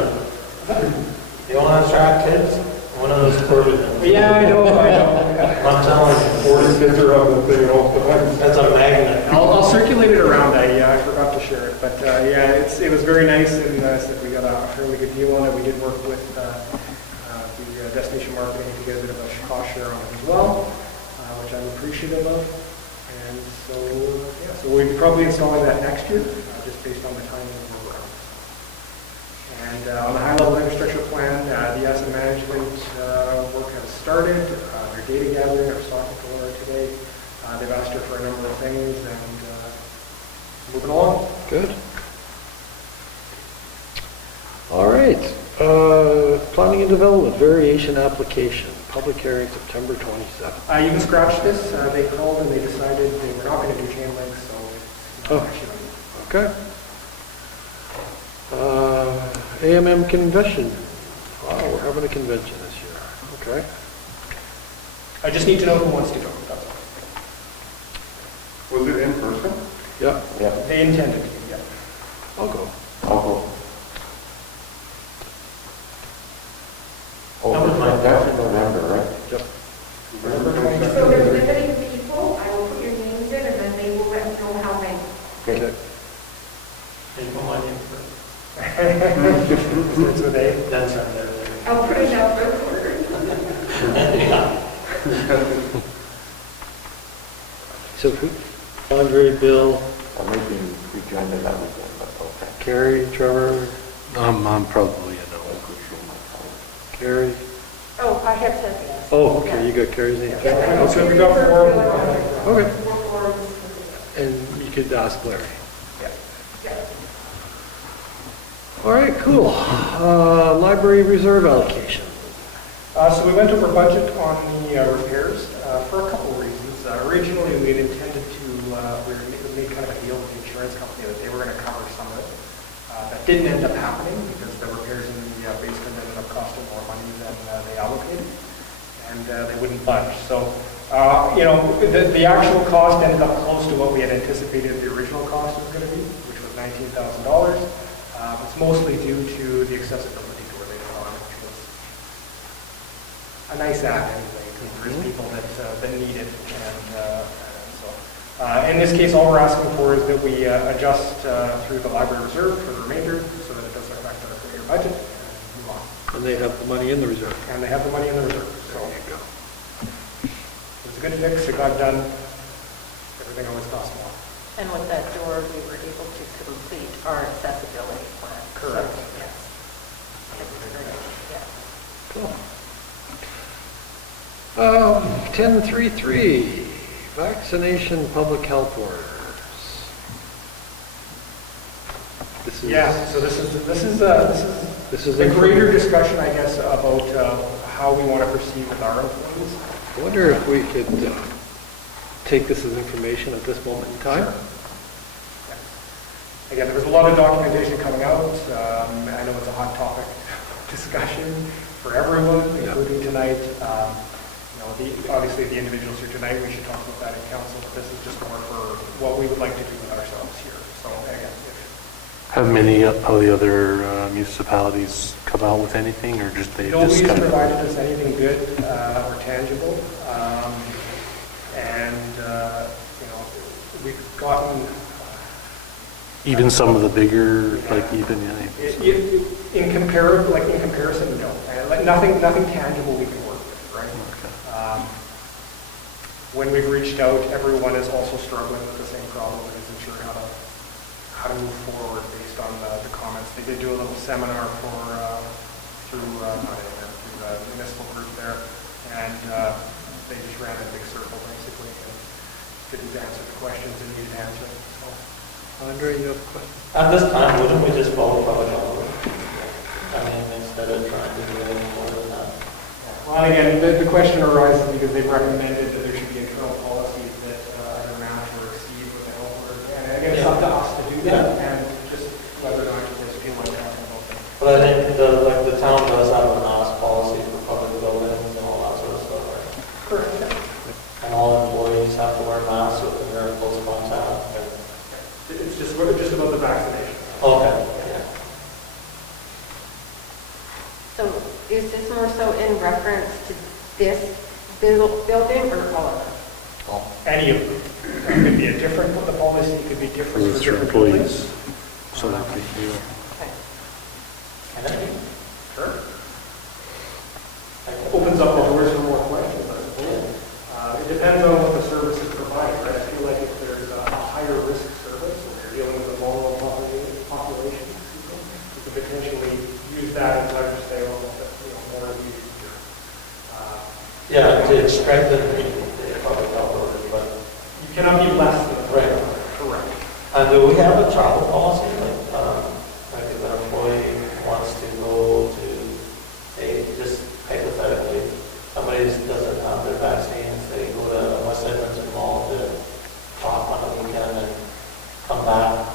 You want to attract kids? One of those porta bins. Yeah, I know. I'm telling you. 40 kids are on the thing all the time. That's a magnet. I'll circulate it around. I forgot to share it. But yeah, it was very nice, and we got a fairly good deal on it. We did work with the destination marketing to get a bit of a cost share on it as well, which I'm appreciative of. And so, yeah, so we'll be probably installing that next year, just based on the timing of the work. And on the high-level infrastructure plan, the asset management work has started. Their data gathering, I was talking to Laura today. They've asked her for a number of things, and moving along. Good. All right. Planning and development, variation application, public hearing September 27th. You can scratch this. They called and they decided they were not going to do chain links, so it's not action on it. Okay. AMM convention. Wow, we're having a convention this year. Okay. I just need to know who wants to go. That's all. Was it in person? Yeah, Yeah, They intended to, yeah. I'll go. I'll go. That was my That's in November, right? Yep. So there's limited people, I will put your names in, and then they will let me know how many. Okay. Okay. Can you put my name first? Starts with A. That's right there. I'll put it out for order. Yeah. So who? Andre, Bill, Or maybe we join that weekend, but okay. Carrie, Trevor, I'm probably a no. Carrie. Oh, I have said yes. Oh, okay, you got Carrie's name. So we got four. Okay. And you could ask Larry. All right, cool. Library reserve allocation. So we went over budget on the repairs for a couple of reasons. Originally, we had intended to, we made kind of a deal with the insurance company that they were going to cover some of it. That didn't end up happening because the repairs in the basement ended up costing more money than they allocated, and they wouldn't budge. So, the actual cost ended up close to what we had anticipated the original cost was going to be, which was $19,000. It's mostly due to the accessibility door they put on, which was a nice act anyway, because there's people that need it. And so, in this case, all we're asking for is that we adjust through the library reserve for the remainder so that it doesn't affect our full year budget and move on. And they have the money in the reserve. And they have the money in the reserve. So There you go. it was a good fix. It got done. Everything always costs more. And with that door, we were able to complete our accessibility plan. Correct. So, yes. Yes. Cool. 10.3.3, vaccination public health orders. This is So this is a a greater discussion, I guess, about how we want to proceed with our employees. I wonder if we could take this as information at this moment in time. Again, there was a lot of documentation coming out. I know it's a hot topic discussion for everyone, including tonight. Obviously the individuals here tonight, we should talk about that in council, but this is just more for what we would like to do with ourselves here. So again, Have many of the other municipalities come out with anything, or just they nobody's just kind of... provided us anything good or tangible. We've gotten... Even some of the bigger, like even... In comparison, no. Nothing tangible we can work with, right? Okay. When we've reached out, everyone is also struggling with the same problem and isn't sure how to move forward based on the comments. They did do a little seminar through the municipal group there, and they just ran in a big circle basically and didn't answer the questions that needed answering. So. Andre, you have a question? At this time, wouldn't we just follow public health? I mean, instead of trying to do anything more than that. Well, again, the question arises because they've recommended that there should be internal policies that either match or exceed what the health order. And again, it's up to us to do that, and just whether or not you just feel like talking about them. But I think the town does have a mask policy for public buildings and all that sort of stuff, right? Correct. And all employees have to wear masks if they're in close contact. It's just about the vaccination. Okay. So is this more so in reference to this building or all of them? Any of them. It could be a different, the policy could be different for It's for different employees. buildings. So that they do. Okay. Sure. It opens up the doors for more questions, I suppose. It depends on what the service is providing, right? I feel like if there's a higher risk service, and you're dealing with a vulnerable population, you could potentially use that as leverage to say, well, more of these here. Yeah, to strengthen the public health orders, but. You cannot be less than. Right. Correct. Do we have a travel policy? Like if an employee wants to go to, say, just hypothetically, somebody doesn't have their vaccines, they go to West Edmonton Mall to talk on a weekend and come back.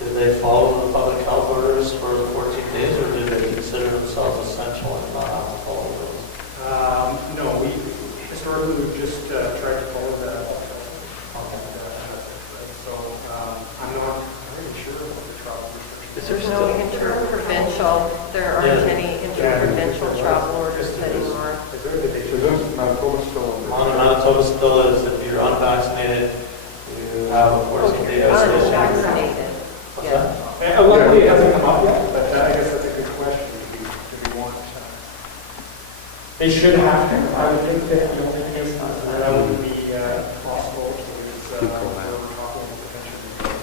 Do they follow the public health orders for the 14 days, or do they consider themselves essential and not have to follow those? No, we historically we've just tried to follow the so I'm not really sure what the travel restrictions. There's no interprovincial, there aren't any interprovincial travel orders anymore. So this Manitoba still in there? Manitoba still is, if you're unvaccinated, you have a 14-day isolation. Unvaccinated, What's yes. that? Luckily, it hasn't come up yet, but I guess that's a good question. Do we want? They should have to. I would think that the only case that would be possible is we're talking potentially.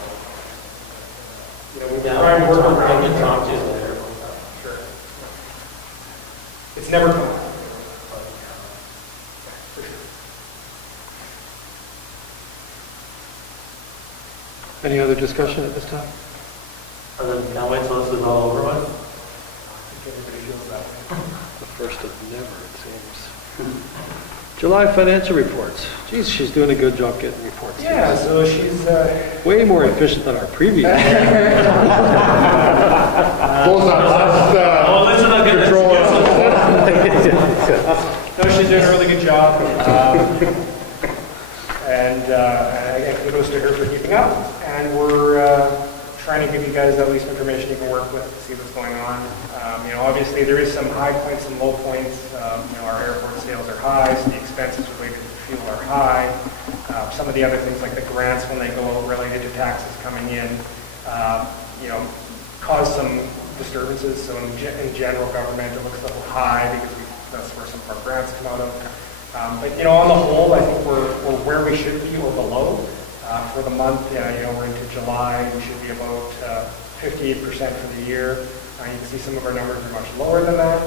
We Yeah, try and work I around can it. talk to you later. Sure. It's never come up. For sure. Any other discussion at this time? And then can't wait till this is all over with. I think everybody feels that way. The first of never, it seems. July financial reports. Geez, she's doing a good job getting reports. to Yeah, us. so she's Way more efficient than our previous. Oh, listen, I'll get No, she's doing a really good job. And again, kudos to her for keeping up. And we're trying to give you guys at least information you can work with to see what's going on. Obviously there is some high points and low points. Our airport sales are high, so the expenses related to fuel are high. Some of the other things like the grants when they go out related to taxes coming in, cause some disturbances. So in general government, it looks a little high because that's where some of our grants come out of. But on the whole, I think we're where we should be or below. For the month, we're into July, we should be about 58% for the year. You can see some of our numbers are much lower than that.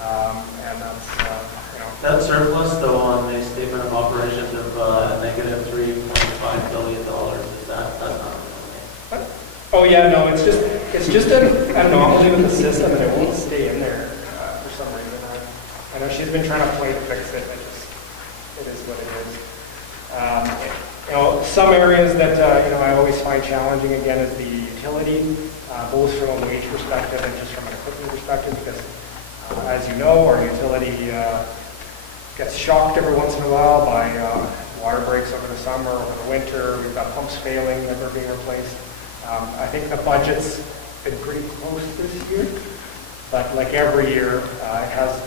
And that's, That surplus, though, on the statement of operations of negative $3.5 billion, that's not. oh yeah, no, it's just an anomaly with the system and it won't stay in there for some reason. I know she's been trying to play to fix it, it is what it is. Some areas that I always find challenging again is the utility, both from a wage perspective and just from an equipment perspective, because as you know, our utility gets shocked every once in a while by water breaks over the summer, over the winter. We've got pumps failing that are being replaced. I think the budget's been pretty close this year, but like every year, it has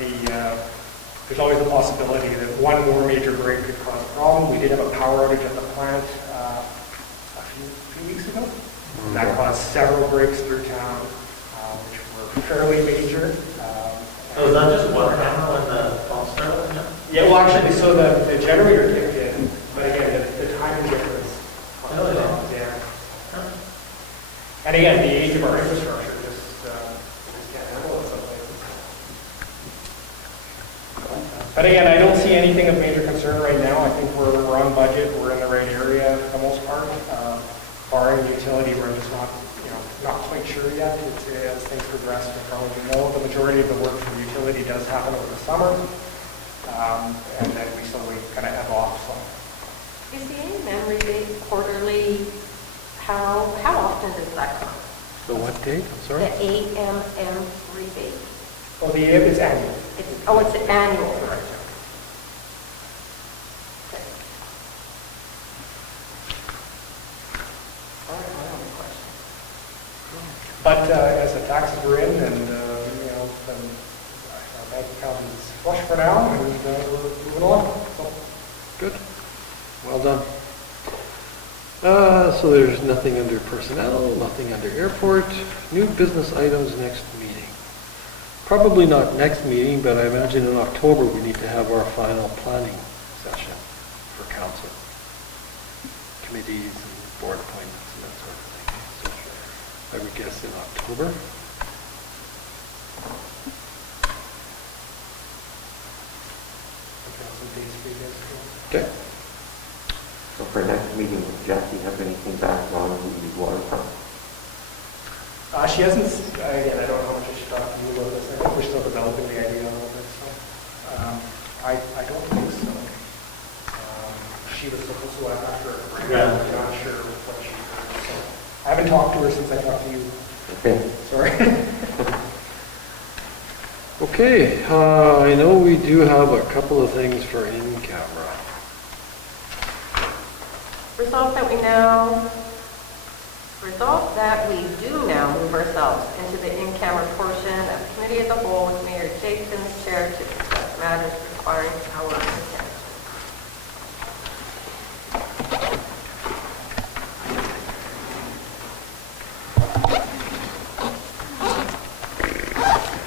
there's always the possibility that one more major break could cause a problem. We did have a power outage at the plant a few weeks ago. That caused several breaks through town, which were fairly major. So is that just one hammer when the pump started? Yeah, well, actually, so the generator kicked in, but again, the timing difference. Really? Yeah. And again, the age of our infrastructure just can't handle it in some places. But again, I don't see anything of major concern right now. I think we're on budget. We're in the right area for the most part. Barring utility, we're just not quite sure yet. As things progress, we'll probably know. The majority of the work for the utility does happen over the summer, and then we slowly kind of ebb off. So. Is the AMM rebate quarterly? How often does that come? The what date? I'm sorry? The AMM rebate. Well, it's annual. It's annual. Correct. But as the taxes are in, and then our bank account is flush for now, and we're moving along. So. Good. Well done. So there's nothing under personnel, nothing under airport, new business items next meeting. Probably not next meeting, but I imagine in October we need to have our final planning session for council. Committees and board appointments and that sort of thing. So I would guess in October. Okay. So for next meeting, Jeff, do you have anything back on the waterfront? She hasn't, again, I don't know how much she talked to you about this. I think we're still developing the idea a little bit, so. I don't think so. She was supposed to ask her, Yeah. I'm not sure what she heard, so. I haven't talked to her since I talked to you. Okay. Sorry. Okay, I know we do have a couple of things for in camera. Resolve that we do now move ourselves into the in-camera portion of committee as a whole with Mayor Jason, the chair, to discuss matters requiring our